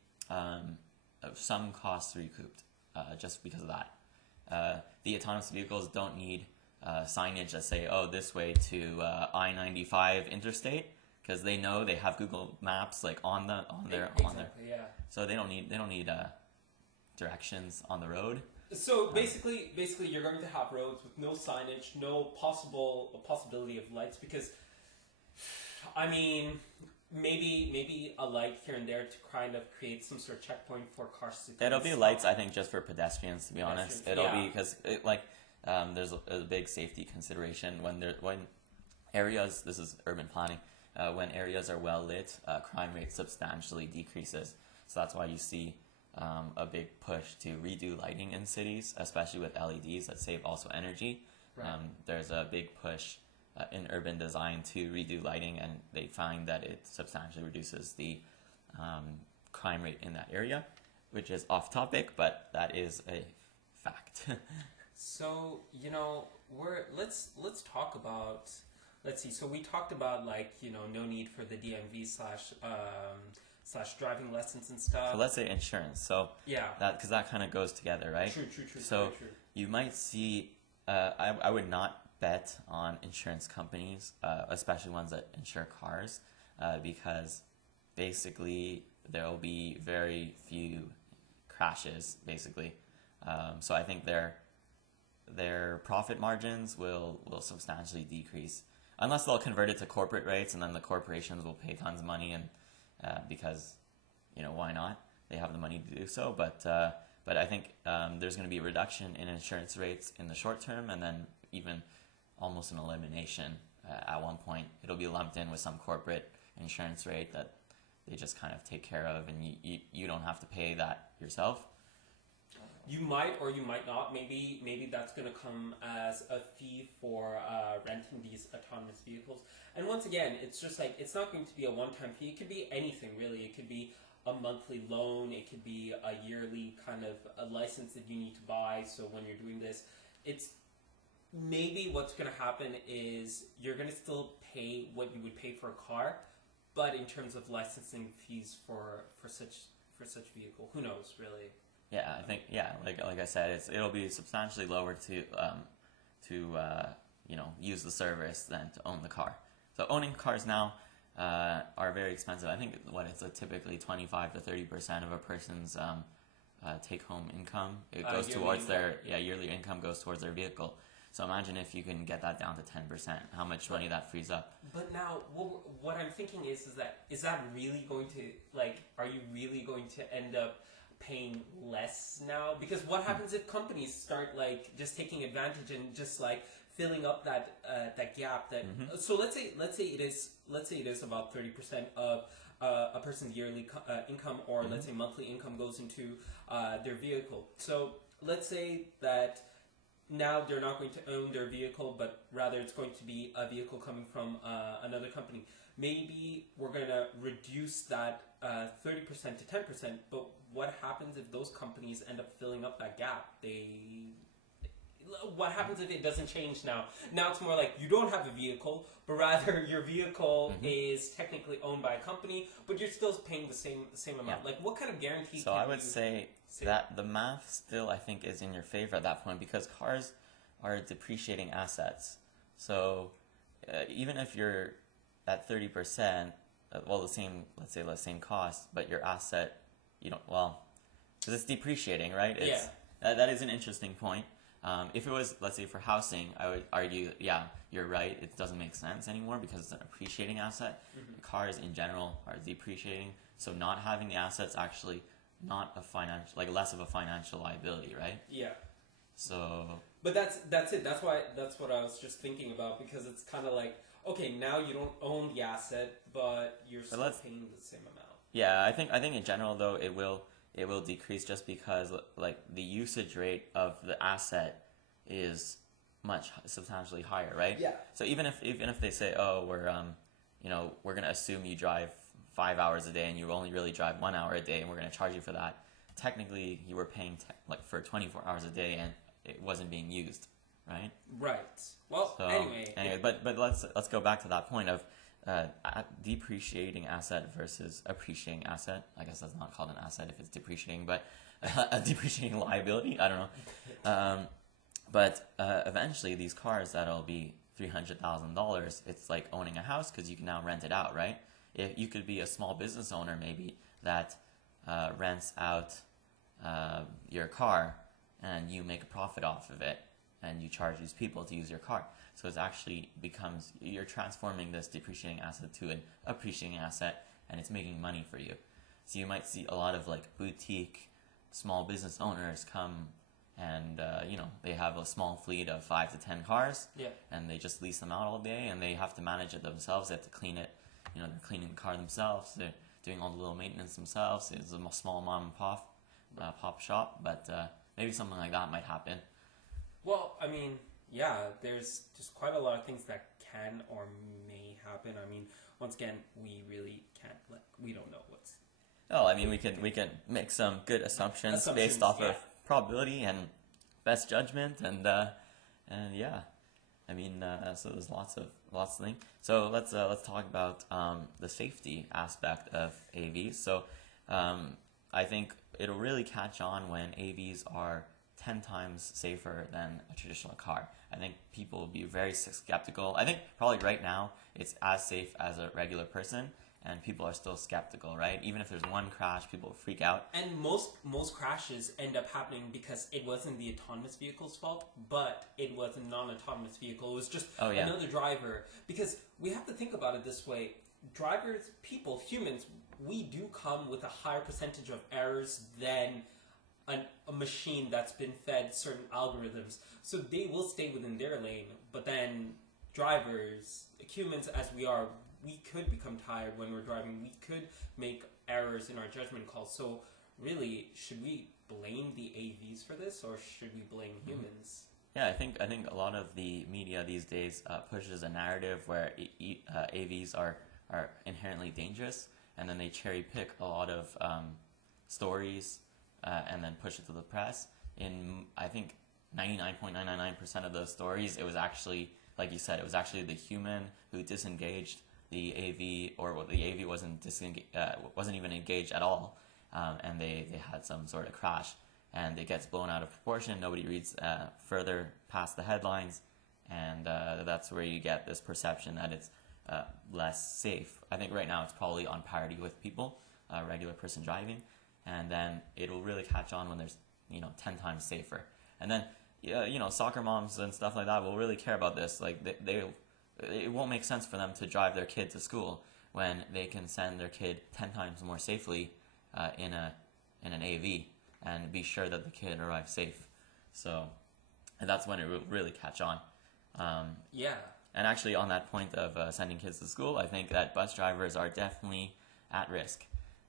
some costs recouped just because of that. The autonomous vehicles don't need signage that say, this way to I-95 interstate, because they know they have Google Maps on their. Yeah. So they don't need directions on the road. So basically, you're going to have roads with no signage, no possibility of lights, because, maybe a light here and there to kind of create some sort of checkpoint for cars to. It'll be lights, I think, just for pedestrians. To be honest, it'll be because there's a big safety consideration when areas. This is urban planning. When areas are well lit, crime rate substantially decreases. So that's why you see a big push to redo lighting in cities, especially with LEDs that save also energy. Right. There's a big push in urban design to redo lighting, and they find that it substantially reduces the crime rate in that area, which is off topic, but that is a fact. So let's talk about. Let's see. So we talked about no need for the DMV slash driving lessons and stuff. So let's say insurance. So yeah, because that kind of goes together, right? True. So true. you might see. I would not bet on insurance companies, especially ones that insure cars, because basically there will be very few crashes. Basically, so I think their profit margins will substantially decrease unless they'll convert it to corporate rates, and then the corporations will pay tons of money, and because why not? They have the money to do so. But I think there's going to be a reduction in insurance rates in the short term, and then even almost an elimination at one point. It'll be lumped in with some corporate insurance rate that they just kind of take care of, and you don't have to pay that yourself. You might or you might not. Maybe that's going to come as a fee for renting these autonomous vehicles. And once again, it's just it's not going to be a one-time fee. It could be anything, really. It could be a monthly loan. It could be a yearly kind of a license that you need to buy. So when you're doing this, it's maybe what's going to happen is you're going to still pay what you would pay for a car, but in terms of licensing fees for such vehicle, who knows, really. Yeah, I think like I said, it'll be substantially lower to use the service than to own the car. So owning cars now are very expensive. I think it's typically 25 to 30% of a person's take home income. It goes towards their yearly income goes towards their vehicle. So imagine if you can get that down to 10%, how much money that frees up. But now, what I'm thinking is that really going to are you really going to end up paying less now? Because what happens if companies start just taking advantage and just filling up that gap that so let's say it is about 30% of a person's yearly income, or let's say monthly income goes into their vehicle. So let's say that now they're not going to own their vehicle, but rather it's going to be a vehicle coming from another company. Maybe we're going to reduce that 30% to 10%, but what happens if those companies end up filling up that gap? What happens if it doesn't change now? Now it's more like you don't have a vehicle, but rather your vehicle is technically owned by a company, but you're still paying the same amount. Yeah. What kind of guarantee? So I would say that the math still, I think, is in your favor at that point, because cars are depreciating assets. So even if you're at 30%, let's say the same cost, but your asset, because it's depreciating, right? That is an interesting point. If it was, let's say, for housing, I would argue, you're right, it doesn't make sense anymore because it's an appreciating asset. Cars in general are depreciating, so not having the assets actually not a financial, less of a financial liability, right? Yeah. So. But that's it. That's what I was just thinking about, because it's kind of okay, now you don't own the asset, but you're still paying the same amount. Yeah, I think in general though it will decrease, just because the usage rate of the asset is substantially higher, right? Yeah. So even if they say, oh, we're gonna assume you drive 5 hours a day and you only really drive 1 hour a day, and we're gonna charge you for that. Technically, you were paying for 24 hours a day and it wasn't being used, right? Right. Well, so, anyway, but let's go back to that point of depreciating asset versus appreciating asset. I guess that's not called an asset if it's depreciating, but a depreciating liability. I don't know. But eventually, these cars that'll be $300,000. It's like owning a house, because you can now rent it out, right? If you could be a small business owner maybe that rents out your car, and you make a profit off of it, and you charge these people to use your car. So it actually becomes, you're transforming this depreciating asset to an appreciating asset, and it's making money for you. So you might see a lot of boutique small business owners come and they have a small fleet of 5 to 10 cars, Yeah. and they just lease them out all day, and they have to manage it themselves. They have to clean it. They're cleaning the car themselves. They're doing all the little maintenance themselves. It's a small mom and pop shop, but maybe something like that might happen. Well, I mean, yeah, there's just quite a lot of things that can or may happen. I mean, once again, we really can't, we don't know what's... Oh, I mean, we can make some good assumptions based off of probability and best judgment, and yeah, I mean, so there's lots of things. So let's talk about the safety aspect of AVs. So I think it'll really catch on when AVs are 10 times safer than a traditional car. I think people will be very skeptical. I think probably right now it's as safe as a regular person, and people are still skeptical, right? Even if there's one crash, people freak out. And most crashes end up happening because it wasn't the autonomous vehicle's fault, but it was a non-autonomous vehicle. It was just another driver. Because we have to think about it this way. Drivers, people, humans, we do come with a higher percentage of errors than a machine that's been fed certain algorithms. So they will stay within their lane, but then drivers, humans as we are, we could become tired when we're driving. We could make errors in our judgment calls. So really, should we blame the AVs for this, or should we blame humans? Yeah, I think a lot of the media these days pushes a narrative where AVs are inherently dangerous, and then they cherry pick a lot of stories and then push it to the press. In, I think, 99.999% of those stories, it was actually, like you said, it was actually the human who disengaged the AV, or the AV wasn't even engaged at all, and they had some sort of crash, and it gets blown out of proportion. Nobody reads further past the headlines, and that's where you get this perception that it's less safe. I think right now it's probably on parity with people, a regular person driving, and then it'll really catch on when there's 10 times safer. And then soccer moms and stuff like that will really care about this. Like it won't make sense for them to drive their kid to school when they can send their kid 10 times more safely in an AV and be sure that the kid arrives safe. So, and that's when it will really catch on. Yeah. And actually, on that point of sending kids to school, I think that bus drivers are definitely at risk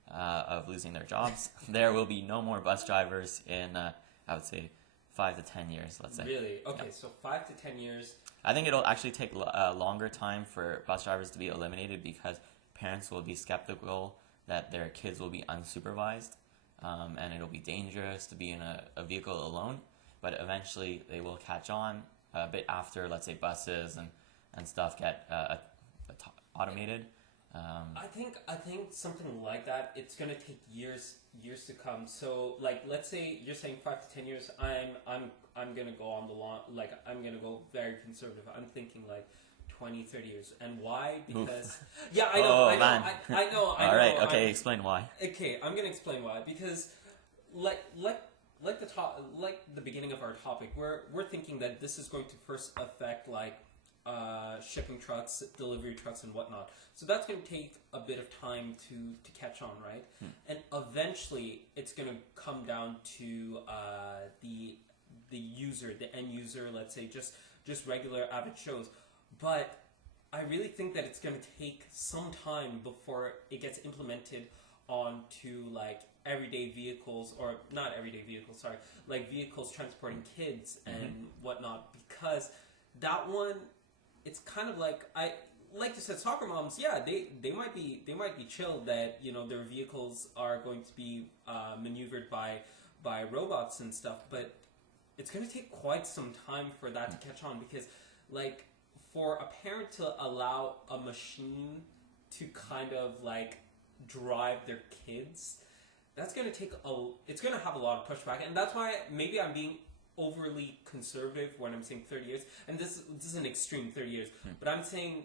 of losing their jobs. There will be no more bus drivers in, I would say, 5 to 10 years, let's say. Really? Okay, Yeah. so 5 to 10 years. I think it'll actually take a longer time for bus drivers to be eliminated because parents will be skeptical that their kids will be unsupervised, and it'll be dangerous to be in a vehicle alone. But eventually, they will catch on a bit after, let's say, buses and stuff get automated. I think something like that. It's gonna take years to come. So let's say you're saying 5 to 10 years. I'm gonna go on the long. I'm gonna go very conservative. I'm thinking 20, 30 years. And why? Because Oof. yeah, I know. I know. All right. Okay. Explain why. Okay, I'm gonna explain why. Because like the beginning of our topic, we're thinking that this is going to first affect shipping trucks, delivery trucks, and whatnot. So that's going to take a bit of time to catch on, right? And eventually, it's going to come down to the user, the end user. Let's say just regular average Joes. But I really think that it's going to take some time before it gets implemented onto everyday vehicles, or not everyday vehicles. Sorry, vehicles transporting kids and whatnot, because that one. It's kind of like you said, soccer moms. Yeah, they might be chilled that their vehicles are going to be maneuvered by robots and stuff. But it's going to take quite some time for that to catch on, because for a parent to allow a machine to kind of drive their kids, that's going to take it's going to have a lot of pushback, and that's why maybe I'm being overly conservative when I'm saying 30 years, and this is an extreme 30 years, but I'm saying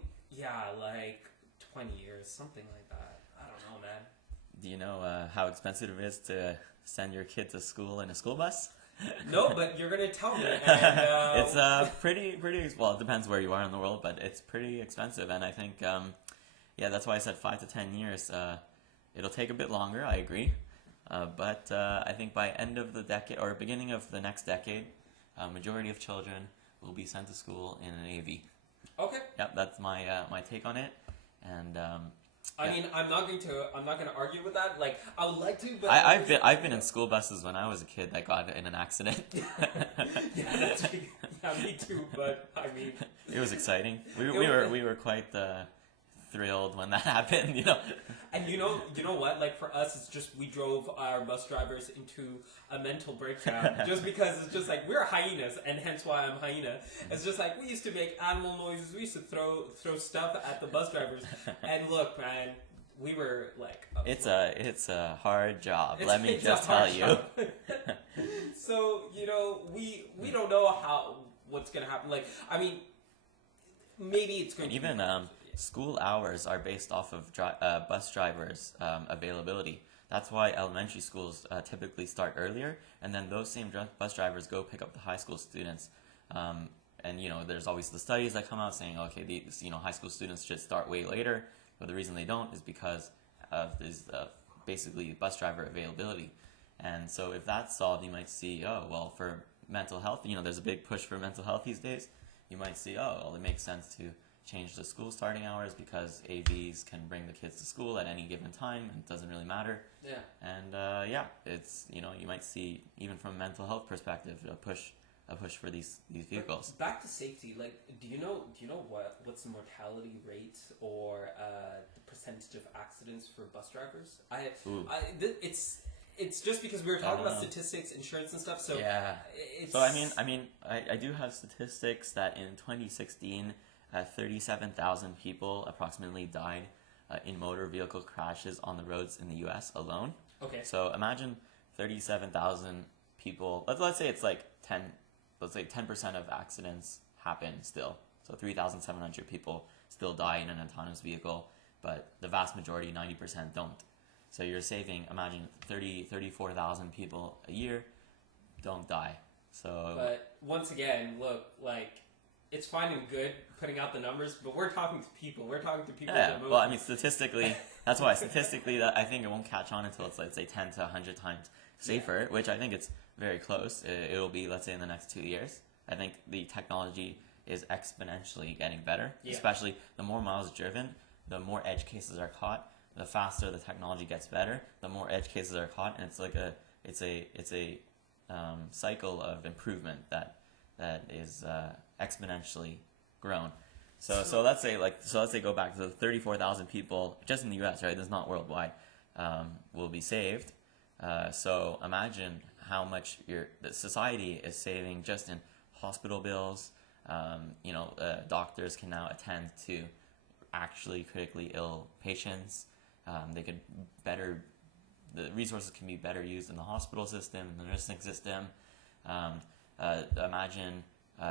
20 years, something like that. I don't know, man. Do you know how expensive it is to send your kid to school in a school bus? No, but you're gonna tell me. And, it's pretty well. It depends where you are in the world, but it's pretty expensive, and I think that's why I said 5 to 10 years. It'll take a bit longer. I agree. But I think by end of the decade or beginning of the next decade, majority of children will be sent to school in an AV. Okay. Yep, that's my my take on it. And I yeah. mean, I'm not going to argue with that. Like, I would like to, but I've been in school buses when I was a kid that got in an accident. Yeah, me too. But I mean, it was exciting. We were quite thrilled when that happened, you know. And you know what? Like for us, it's just we drove our bus drivers into a mental breakdown just because it's just like we're hyenas, and hence why I'm hyena. It's just like we used to make animal noises. We used to throw stuff at the bus drivers. And look, man, we were like, it's a hard job. Let me just tell you. So we don't know what's gonna happen. Like I mean, maybe it's going to even school hours are based off of bus drivers' availability. That's why elementary schools typically start earlier, and then those same bus drivers go pick up the high school students. And there's always the studies that come out saying, okay, these high school students should start way later, but the reason they don't is because of this basically bus driver availability. And so if that's solved, you might see, for mental health, there's a big push for mental health these days. You might see, it makes sense to change the school starting hours because AVs can bring the kids to school at any given time and it doesn't really matter. Yeah. And it's you might see even from a mental health perspective a push for these vehicles. But back to safety, like do you know what's the mortality rate or the percentage of accidents for bus drivers? It's just because we were talking about statistics, insurance, and stuff. So yeah. So I do have statistics that in 2016, 37,000 people approximately died in motor vehicle crashes on the roads in the U.S. alone. Okay. So imagine 37,000 people. Let's say it's like 10. Let's say 10% of accidents happen still. So 3,700 people still die in an autonomous vehicle, but the vast majority, 90%, don't. So you're saving, imagine 34,000 people a year don't die. So, but once again, look, like it's fine and good putting out the numbers, but we're talking to people. We're talking to people. Yeah, well, I mean, statistically, that's why statistically that I think it won't catch on until it's, let's say, 10 to 100 times safer, which I think it's very close. It'll be, let's say, in the next 2 years. I think the technology is exponentially getting better, especially the more miles driven, the more edge cases are caught. The faster the technology gets better, the more edge cases are caught, and it's like it's a cycle of improvement that is exponentially grown. So let's say go back to the 34,000 people just in the U.S. right? This is not worldwide. Will be saved. So imagine how much the society is saving just in hospital bills. Doctors can now attend to actually critically ill patients. The resources can be better used in the hospital system, the nursing system. Imagine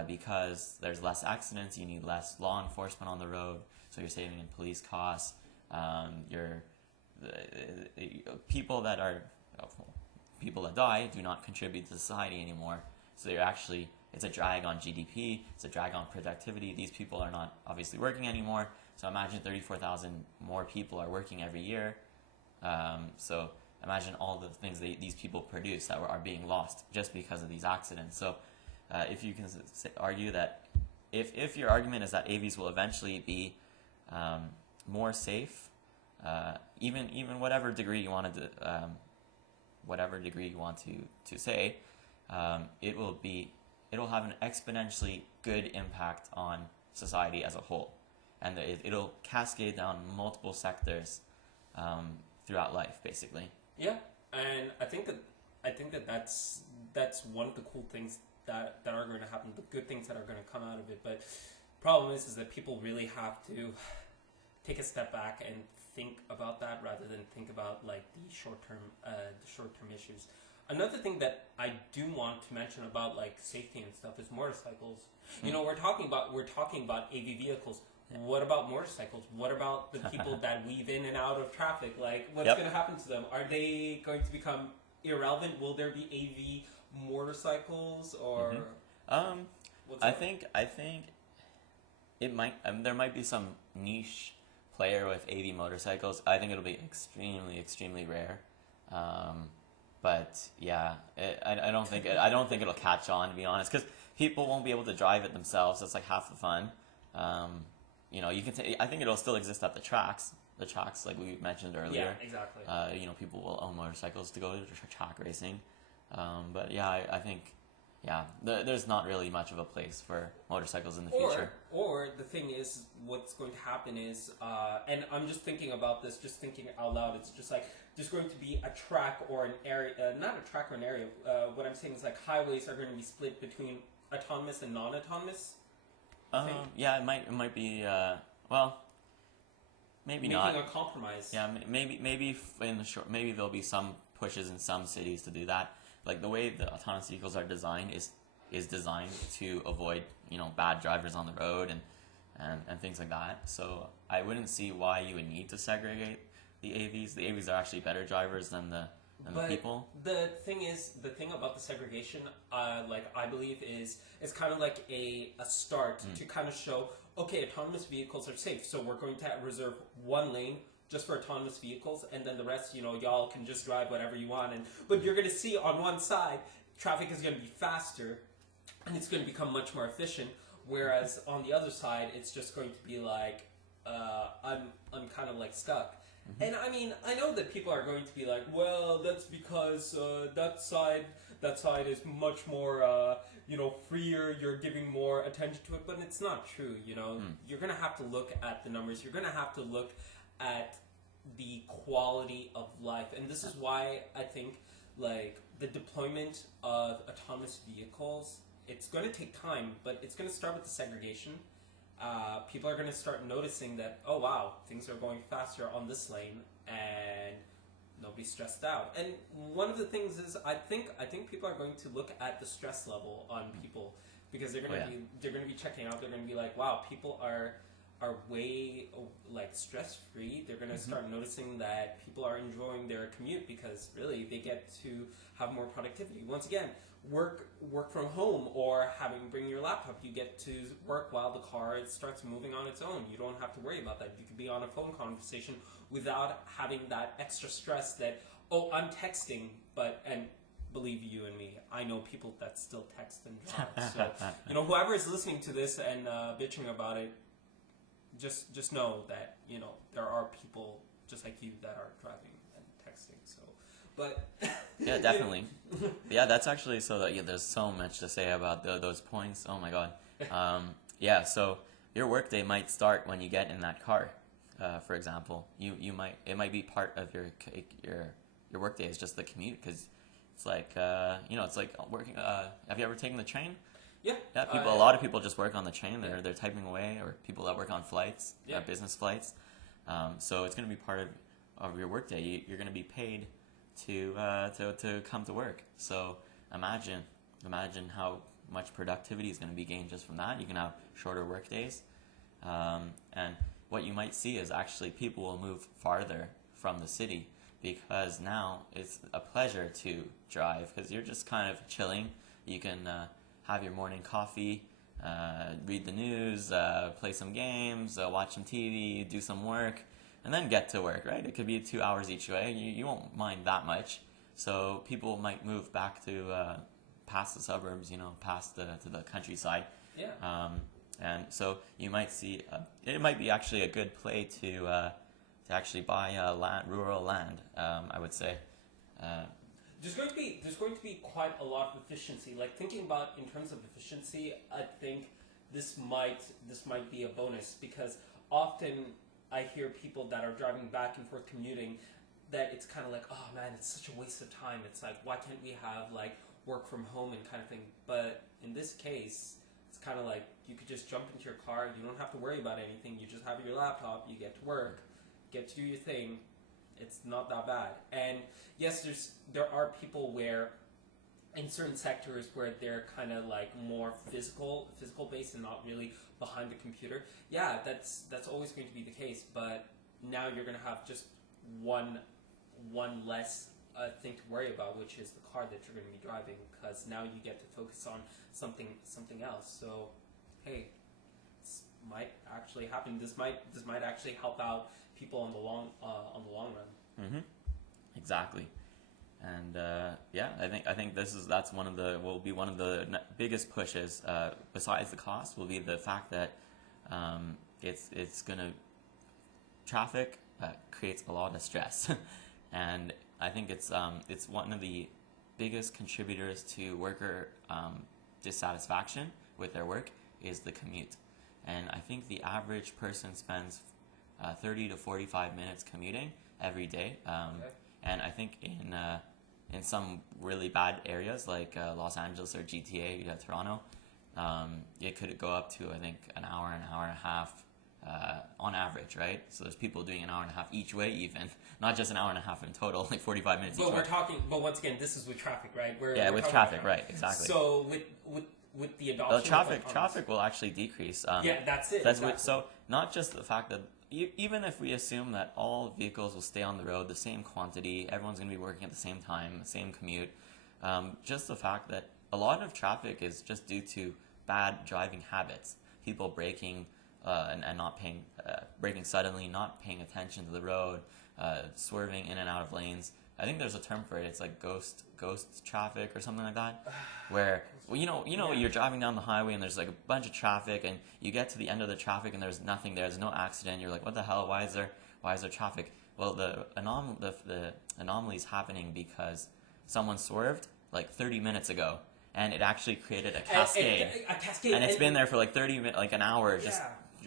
because there's less accidents, you need less law enforcement on the road, so you're saving in police costs. People that die do not contribute to society anymore. So it's a drag on GDP, it's a drag on productivity. These people are not obviously working anymore. So imagine 34,000 more people are working every year. So imagine all the things these people produce that are being lost just because of these accidents. So if you can argue that, if your argument is that AVs will eventually be more safe, even whatever degree you want to say, it'll have an exponentially good impact on society as a whole. And it'll cascade down multiple sectors throughout life, basically. Yeah, and I think that's one of the cool things that are going to happen, the good things that are going to come out of it. But problem is that people really have to take a step back and think about that rather than think about like the short term issues. Another thing that I do want to mention about like safety and stuff is motorcycles. We're talking about AV vehicles. What about motorcycles? What about the people that weave in and out of traffic? Like, what's going to happen to them? Are they going to become irrelevant? Will there be AV motorcycles or? I think it might. There might be some niche player with AV motorcycles. I think it'll be extremely, extremely rare. But yeah, I don't think I don't think it'll catch on, to be honest, because people won't be able to drive it themselves. That's like half the fun. You know, you can. I think it'll still exist at the tracks. The tracks, like we mentioned earlier. Yeah, exactly. You know, people will own motorcycles to go to track racing. But yeah, I think, yeah, there's not really much of a place for motorcycles in the future. Or the thing is, what's going to happen is, and I'm just thinking about this, just thinking out loud. It's just like there's going to be a track or an area, not a track or an area. What I'm saying is like highways are going to be split between autonomous and non-autonomous. Yeah, it might be. Well, maybe making not. a compromise. Yeah, maybe in the short, maybe there'll be some pushes in some cities to do that. Like the way the autonomous vehicles are designed is designed to avoid, you know, bad drivers on the road and things like that. So I wouldn't see why you would need to segregate the AVs. The AVs are actually better drivers than the people. The thing about the segregation, like I believe is kind of like a start to kind of show, okay, autonomous vehicles are safe, so we're going to reserve one lane just for autonomous vehicles, and then the rest, you know, y'all can just drive whatever you want. But you're going to see on one side, traffic is going to be faster, and it's going to become much more efficient. Whereas on the other side, it's just going to be like, I'm kind of like stuck. And I mean, I know that people are going to be like, well, that's because that side is much more, you know, freer. You're giving more attention to it, but it's not true. You know, you're gonna have to look at the numbers. You're gonna have to look at the quality of life, and this is why I think like the deployment of autonomous vehicles, it's going to take time, but it's going to start with the segregation. People are going to start noticing that, oh wow, things are going faster on this lane, and nobody's stressed out. And one of the things is, I think people are going to look at the stress level on people, because they're going to be checking out. They're going to be like, wow, people are way like stress free. They're going to start noticing that people are enjoying their commute because really they get to have more productivity. Once again, work from home, or bring your laptop. You get to work while the car starts moving on its own. You don't have to worry about that. You can be on a phone conversation without having that extra stress that, oh, I'm texting, and believe you and me, I know people that still text and drive. So, you know, whoever is listening to this and bitching about it, just know that, you know, there are people just like you that are driving and texting. So, but yeah, definitely. Yeah, that's actually there's so much to say about those points. Oh my god. Yeah, so your workday might start when you get in that car. For example, it might be part of your workday is just the commute, because it's like you know, it's like working. Have you ever taken the train? Yeah. A lot of people just work on the train. They're typing away, or people that work on flights, business flights. So it's going to be part of your workday. You're going to be paid to come to work. So imagine how much productivity is going to be gained just from that. You can have shorter work days, and what you might see is actually people will move farther from the city, because now it's a pleasure to drive, because you're just kind of chilling. You can have your morning coffee, read the news, play some games, watch some TV, do some work, and then get to work, right? It could be 2 hours each way. You won't mind that much. So people might move back to past the suburbs, you know, past to the countryside. Yeah. And so you might see it might be actually a good play to actually buy rural land. I would say. There's going to be quite a lot of efficiency. Like, thinking about in terms of efficiency, I think this might be a bonus, because often I hear people that are driving back and forth commuting that it's kind of like, oh man, it's such a waste of time. It's like, why can't we have like work from home and kind of thing? But in this case, it's kind of like you could just jump into your car. You don't have to worry about anything. You just have your laptop. You get to work, get to do your thing. It's not that bad. And yes, there are people where in certain sectors where they're kind of like more physical based and not really behind the computer. Yeah, that's always going to be the case. But now you're going to have just one less thing to worry about, which is the car that you're going to be driving, because now you get to focus on something else. So, hey, this might actually happen. This might actually help out people on the long run. Mm-hmm. Exactly. And yeah, I think that's one of the will be one of the biggest pushes. Besides the cost, will be the fact that it's gonna traffic creates a lot of stress, and I think it's one of the biggest contributors to worker dissatisfaction with their work is the commute. And I think the average person spends 30 to 45 minutes commuting every day. Okay. And I think in some really bad areas like Los Angeles or GTA, Toronto, it could go up to, I think, an hour and a half on average, right? So there's people doing an hour and a half each way, even not just an hour and a half in total, like 45 minutes. But each we're way. talking. But once again, this is with traffic, right? Yeah, with traffic, right? Exactly. So with the adoption, traffic will actually decrease. Yeah, that's it. That's exactly. so not just the fact that even if we assume that all vehicles will stay on the road the same quantity, everyone's going to be working at the same time, same commute. Just the fact that a lot of traffic is just due to bad driving habits. People braking and not paying, braking suddenly, not paying attention to the road, swerving in and out of lanes. I think there's a term for it. It's like ghost traffic or something like that, where you're driving down the highway and there's like a bunch of traffic and you get to the end of the traffic and there's nothing there. There's no accident. You're like, what the hell? Why is there traffic? Well, the anomaly is happening because someone swerved like 30 minutes ago and it actually created a cascade. And it's been there for like 30 minutes, like an hour, just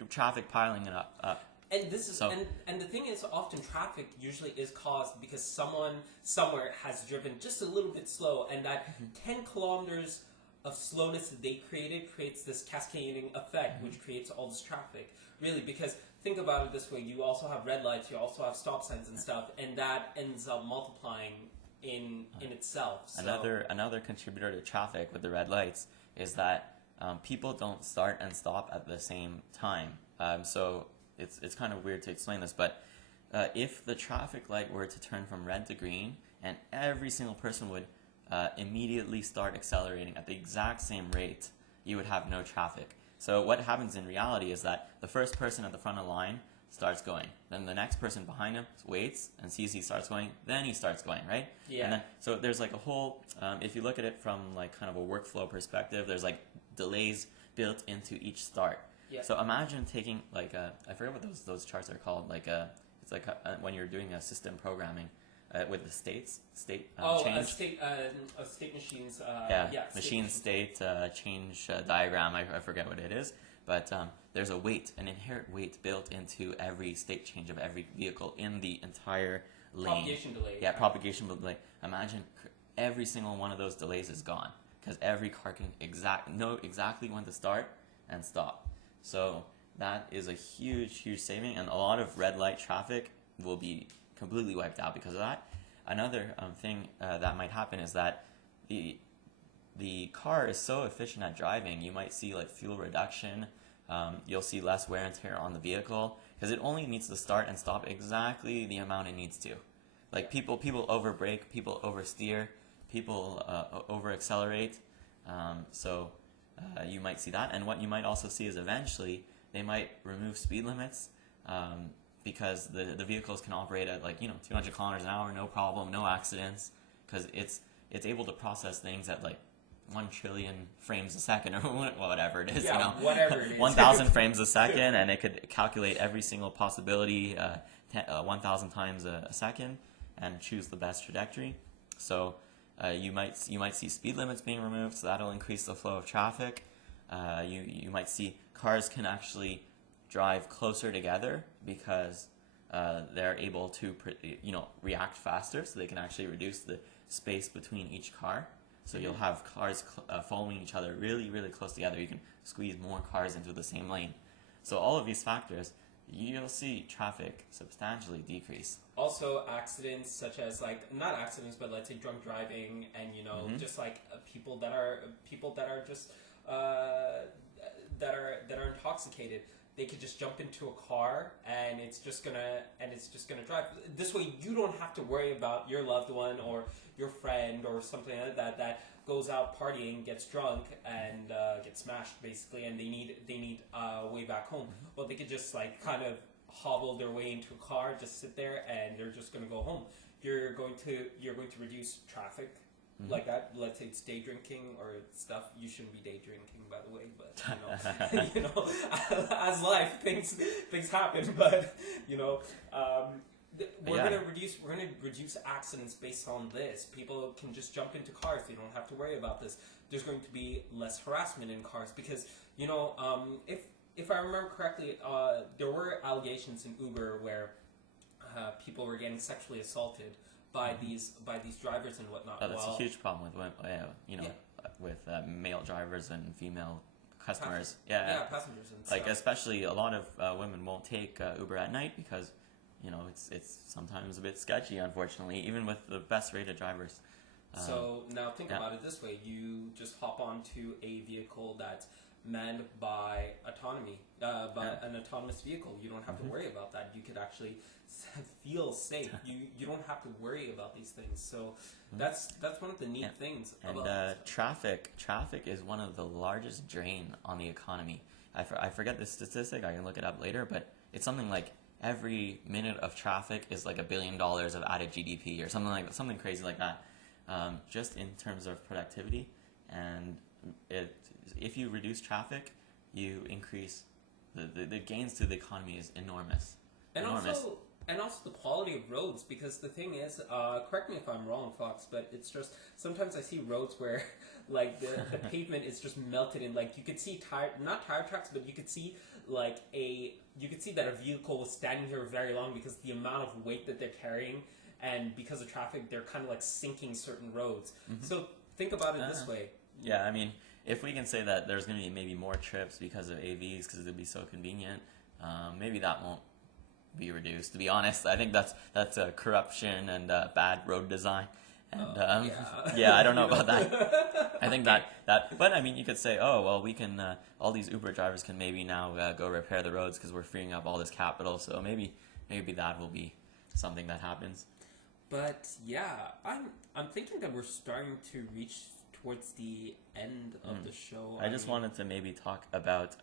traffic piling it up. And this is and the thing is, often traffic usually is caused because someone somewhere has driven just a little bit slow, and that 10 kilometers of slowness that they created creates this cascading effect, which creates all this traffic. Really, because think about it this way: you also have red lights, you also have stop signs and stuff, and that ends up multiplying in itself. So. Another contributor to traffic with the red lights is that people don't start and stop at the same time. So it's kind of weird to explain this, but if the traffic light were to turn from red to green and every single person would immediately start accelerating at the exact same rate, you would have no traffic. So what happens in reality is that the first person at the front of the line starts going. Then the next person behind him waits and sees he starts going. Then he starts going, right? Yeah. And then, so there's like a whole, if you look at it from like kind of a workflow perspective, there's like delays built into each start. Yeah. So imagine taking like I forget what those charts are called. Like it's like when you're doing a system programming with the state change. State machines. Machine state change diagram. I forget what it is, but there's a weight, an inherent weight built into every state change of every vehicle in the entire lane. Propagation delay. Yeah, propagation delay. Imagine every single one of those delays is gone because every car can know exactly when to start and stop. So that is a huge saving, and a lot of red light traffic will be completely wiped out because of that. Another thing that might happen is that the car is so efficient at driving, you might see like fuel reduction. You'll see less wear and tear on the vehicle because it only needs to start and stop exactly the amount it needs to. Like people over brake, people oversteer, people over accelerate. So you might see that, and what you might also see is eventually they might remove speed limits because the vehicles can operate at 200 kilometers an hour, no problem, no accidents, because it's able to process things at like 1 trillion frames a second or whatever it is, whatever it is. 1,000 frames a second, and it could calculate every single possibility 1,000 times a second and choose the best trajectory. So you might see speed limits being removed, so that'll increase the flow of traffic. You might see cars can actually drive closer together because they're able to react faster, so they can actually reduce the space between each car. So you'll have cars following each other really, really close together. You can squeeze more cars into the same lane. So all of these factors, you'll see traffic substantially decrease. Also, accidents such as not accidents, but let's say drunk driving, and just like people that are just that are intoxicated. They could just jump into a car and it's just gonna drive. This way, you don't have to worry about your loved one or your friend or something like that goes out partying, gets drunk, and gets smashed basically, and they need a way back home. Well, they could just kind of hobble their way into a car, just sit there, and they're just gonna go home. you're going to reduce traffic. Like that, let's say it's day drinking or stuff. You shouldn't be day drinking, by the way. But you know, as life things happen. But you know, we're gonna reduce accidents based on this. People can just jump into cars. They don't have to worry about this. There's going to be less harassment in cars because you know, if I remember correctly, there were allegations in Uber where people were getting sexually assaulted by these drivers and whatnot. Oh, that's a huge problem with with male drivers and female customers. Passengers and like stuff. especially a lot of women won't take Uber at night because you know it's sometimes a bit sketchy, unfortunately, even with the best rated drivers. So now think about it this way: you just hop onto a vehicle that's manned by autonomy, an autonomous vehicle. You don't have to worry about that. You could actually feel safe. You don't have to worry about these things. So that's one of the neat things. And traffic is one of the largest drain on the economy. I forget the statistic. I can look it up later, but it's something like every minute of traffic is like $1 billion of added GDP or something crazy like that. Just in terms of productivity, and if you reduce traffic, you increase the gains to the economy is enormous. And also the quality of roads, because the thing is, correct me if I'm wrong, Fox, but it's just sometimes I see roads where like the pavement is just melted in. Like you could see not tire tracks, but you could see that a vehicle was standing here very long because the amount of weight that they're carrying. And because of traffic, they're kind of like sinking certain roads. So think about it this way. Yeah, I mean, if we can say that there's going to be maybe more trips because of AVs, because it'd be so convenient, maybe that won't be reduced. To be honest, I think that's a corruption and bad road design. And I don't know about that. I think that, but I mean, you could say, oh well, we can. All these Uber drivers can maybe now go repair the roads because we're freeing up all this capital. So maybe that will be something that happens. But yeah, I'm thinking that we're starting to reach towards the end of the show. I just wanted to maybe talk about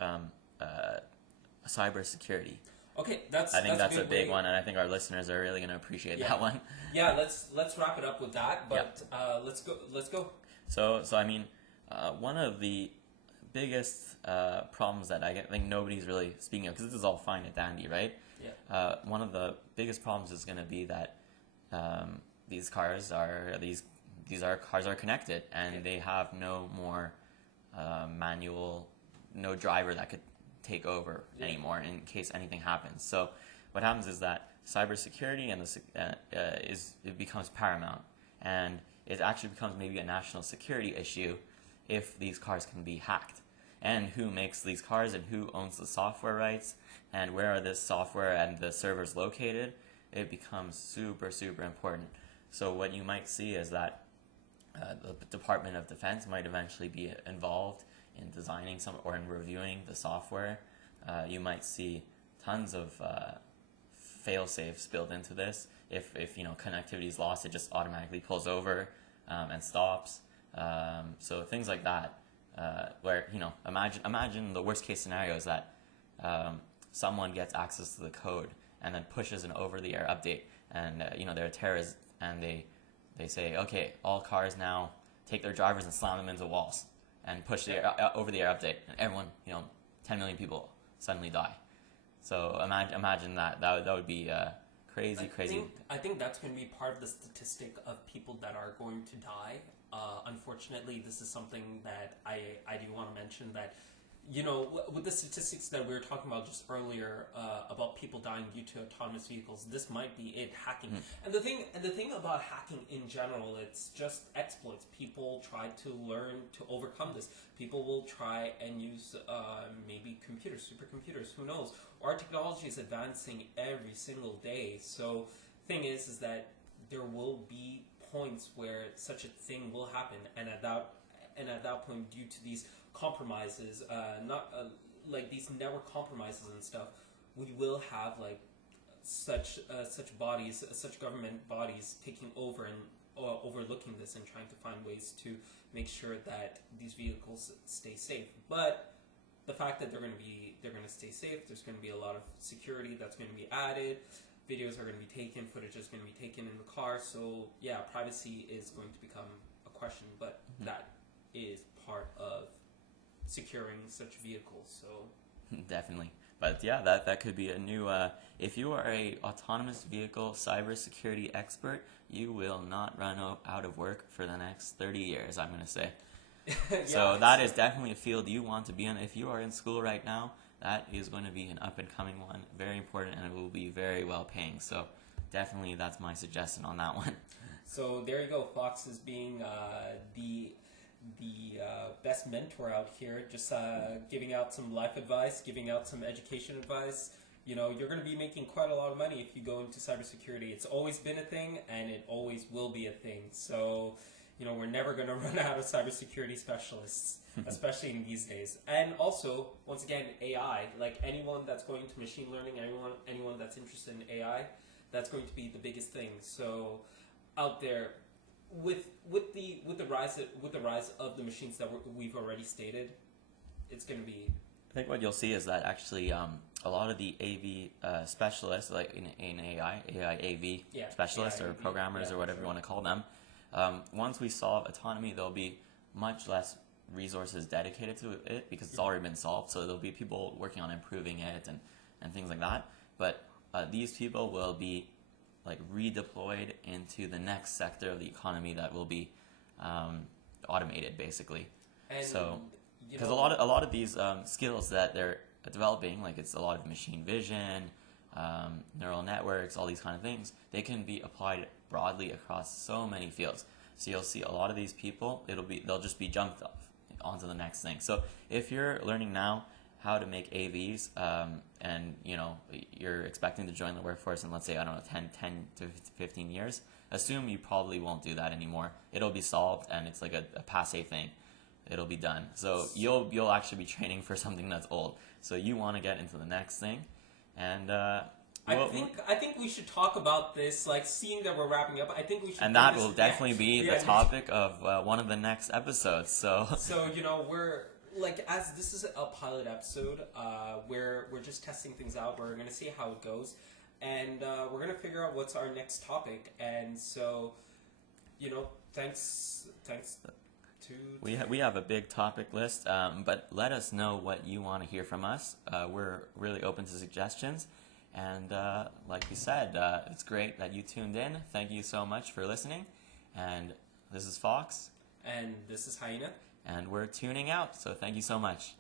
cybersecurity. Okay, I think that's a big one, and I think our listeners are really going to appreciate that one. Yeah, let's wrap it up with that. But let's go. So I mean, one of the biggest problems that I think nobody's really speaking of, because this is all fine and dandy, right? Yeah. One of the biggest problems is going to be that these cars are connected, and they have no more no driver that could take over anymore in case anything happens. So what happens is that cybersecurity and it becomes paramount, and it actually becomes maybe a national security issue if these cars can be hacked. And who makes these cars, and who owns the software rights, and where are this software and the servers located? It becomes super, super important. So what you might see is that the Department of Defense might eventually be involved in designing or in reviewing the software. You might see tons of fail-safes built into this. If connectivity is lost, it just automatically pulls over and stops. So things like that, where imagine the worst case scenario is that someone gets access to the code and then pushes an over-the-air update, and they're a terrorist, and they say, okay, all cars now take their drivers and slam them into walls and push the over-the-air update, and everyone, 10 million people suddenly die. So imagine that would be crazy. I think that's going to be part of the statistic of people that are going to die. Unfortunately, this is something that I do want to mention, that with the statistics that we were talking about just earlier about people dying due to autonomous vehicles, this might be it, hacking. And the thing about hacking in general, it's just exploits. People try to learn to overcome this. People will try and use maybe computers, supercomputers, who knows? Our technology is advancing every single day. So thing is that there will be points where such a thing will happen, and at that point, due to these compromises, like these network compromises and stuff, we will have like such bodies, such government bodies taking over and overlooking this and trying to find ways to make sure that these vehicles stay safe. But the fact that they're going to stay safe, there's going to be a lot of security that's going to be added. videos are going to be taken, footage is going to be taken in the car. So yeah, privacy is going to become a question, but that is part of securing such vehicles. So Definitely. But yeah, that could be a new. If you are a autonomous vehicle cybersecurity expert, you will not run out of work for the next 30 years. I'm gonna say. yeah, So that is definitely a field you want to be in. If you are in school right now, that is going to be an up and coming one, very important, and it will be very well paying. So definitely, that's my suggestion on that one. So there you go. Fox is being the best mentor out here, just giving out some life advice, giving out some education advice. You know, you're going to be making quite a lot of money if you go into cybersecurity. It's always been a thing, and it always will be a thing. So, you know, we're never going to run out of cybersecurity specialists, especially in these days. And also, once again, AI. Like anyone that's going to machine learning, anyone that's interested in AI, that's going to be the biggest thing. So, out there, with the rise of the machines that we've already stated, it's going to be. I think what you'll see is that actually a lot of the AV specialists, like in AI AV specialists AI, or programmers or whatever you want to call them, once we solve autonomy, there'll be much less resources dedicated to it because it's already been solved. So there'll be people working on improving it and things like that. But these people will be like redeployed into the next sector of the economy that will be automated, basically. And so, because a lot of these skills that they're developing, like it's a lot of machine vision, neural networks, all these kind of things, they can be applied broadly across so many fields. So you'll see a lot of these people, they'll just be jumped off onto the next thing. So if you're learning now how to make AVs, and you know you're expecting to join the workforce in, let's say, I don't know, 10 to 15 years, assume you probably won't do that anymore. It'll be solved, and it's like a passé thing. It'll be done. So you'll actually be training for something that's old. So you want to get into the next thing, and I think we should talk about this. Like, seeing that we're wrapping up, I think we should. And that will definitely be the topic of one of the next episodes. So you know, we're like, as this is a pilot episode, we're just testing things out. We're gonna see how it goes, and we're gonna figure out what's our next topic. And so, you know, thanks to we have a big topic list, but let us know what you want to hear from us. We're really open to suggestions, and like we said, it's great that you tuned in. Thank you so much for listening, and this is Fox, and this is Hyena. and we're tuning out. So thank you so much.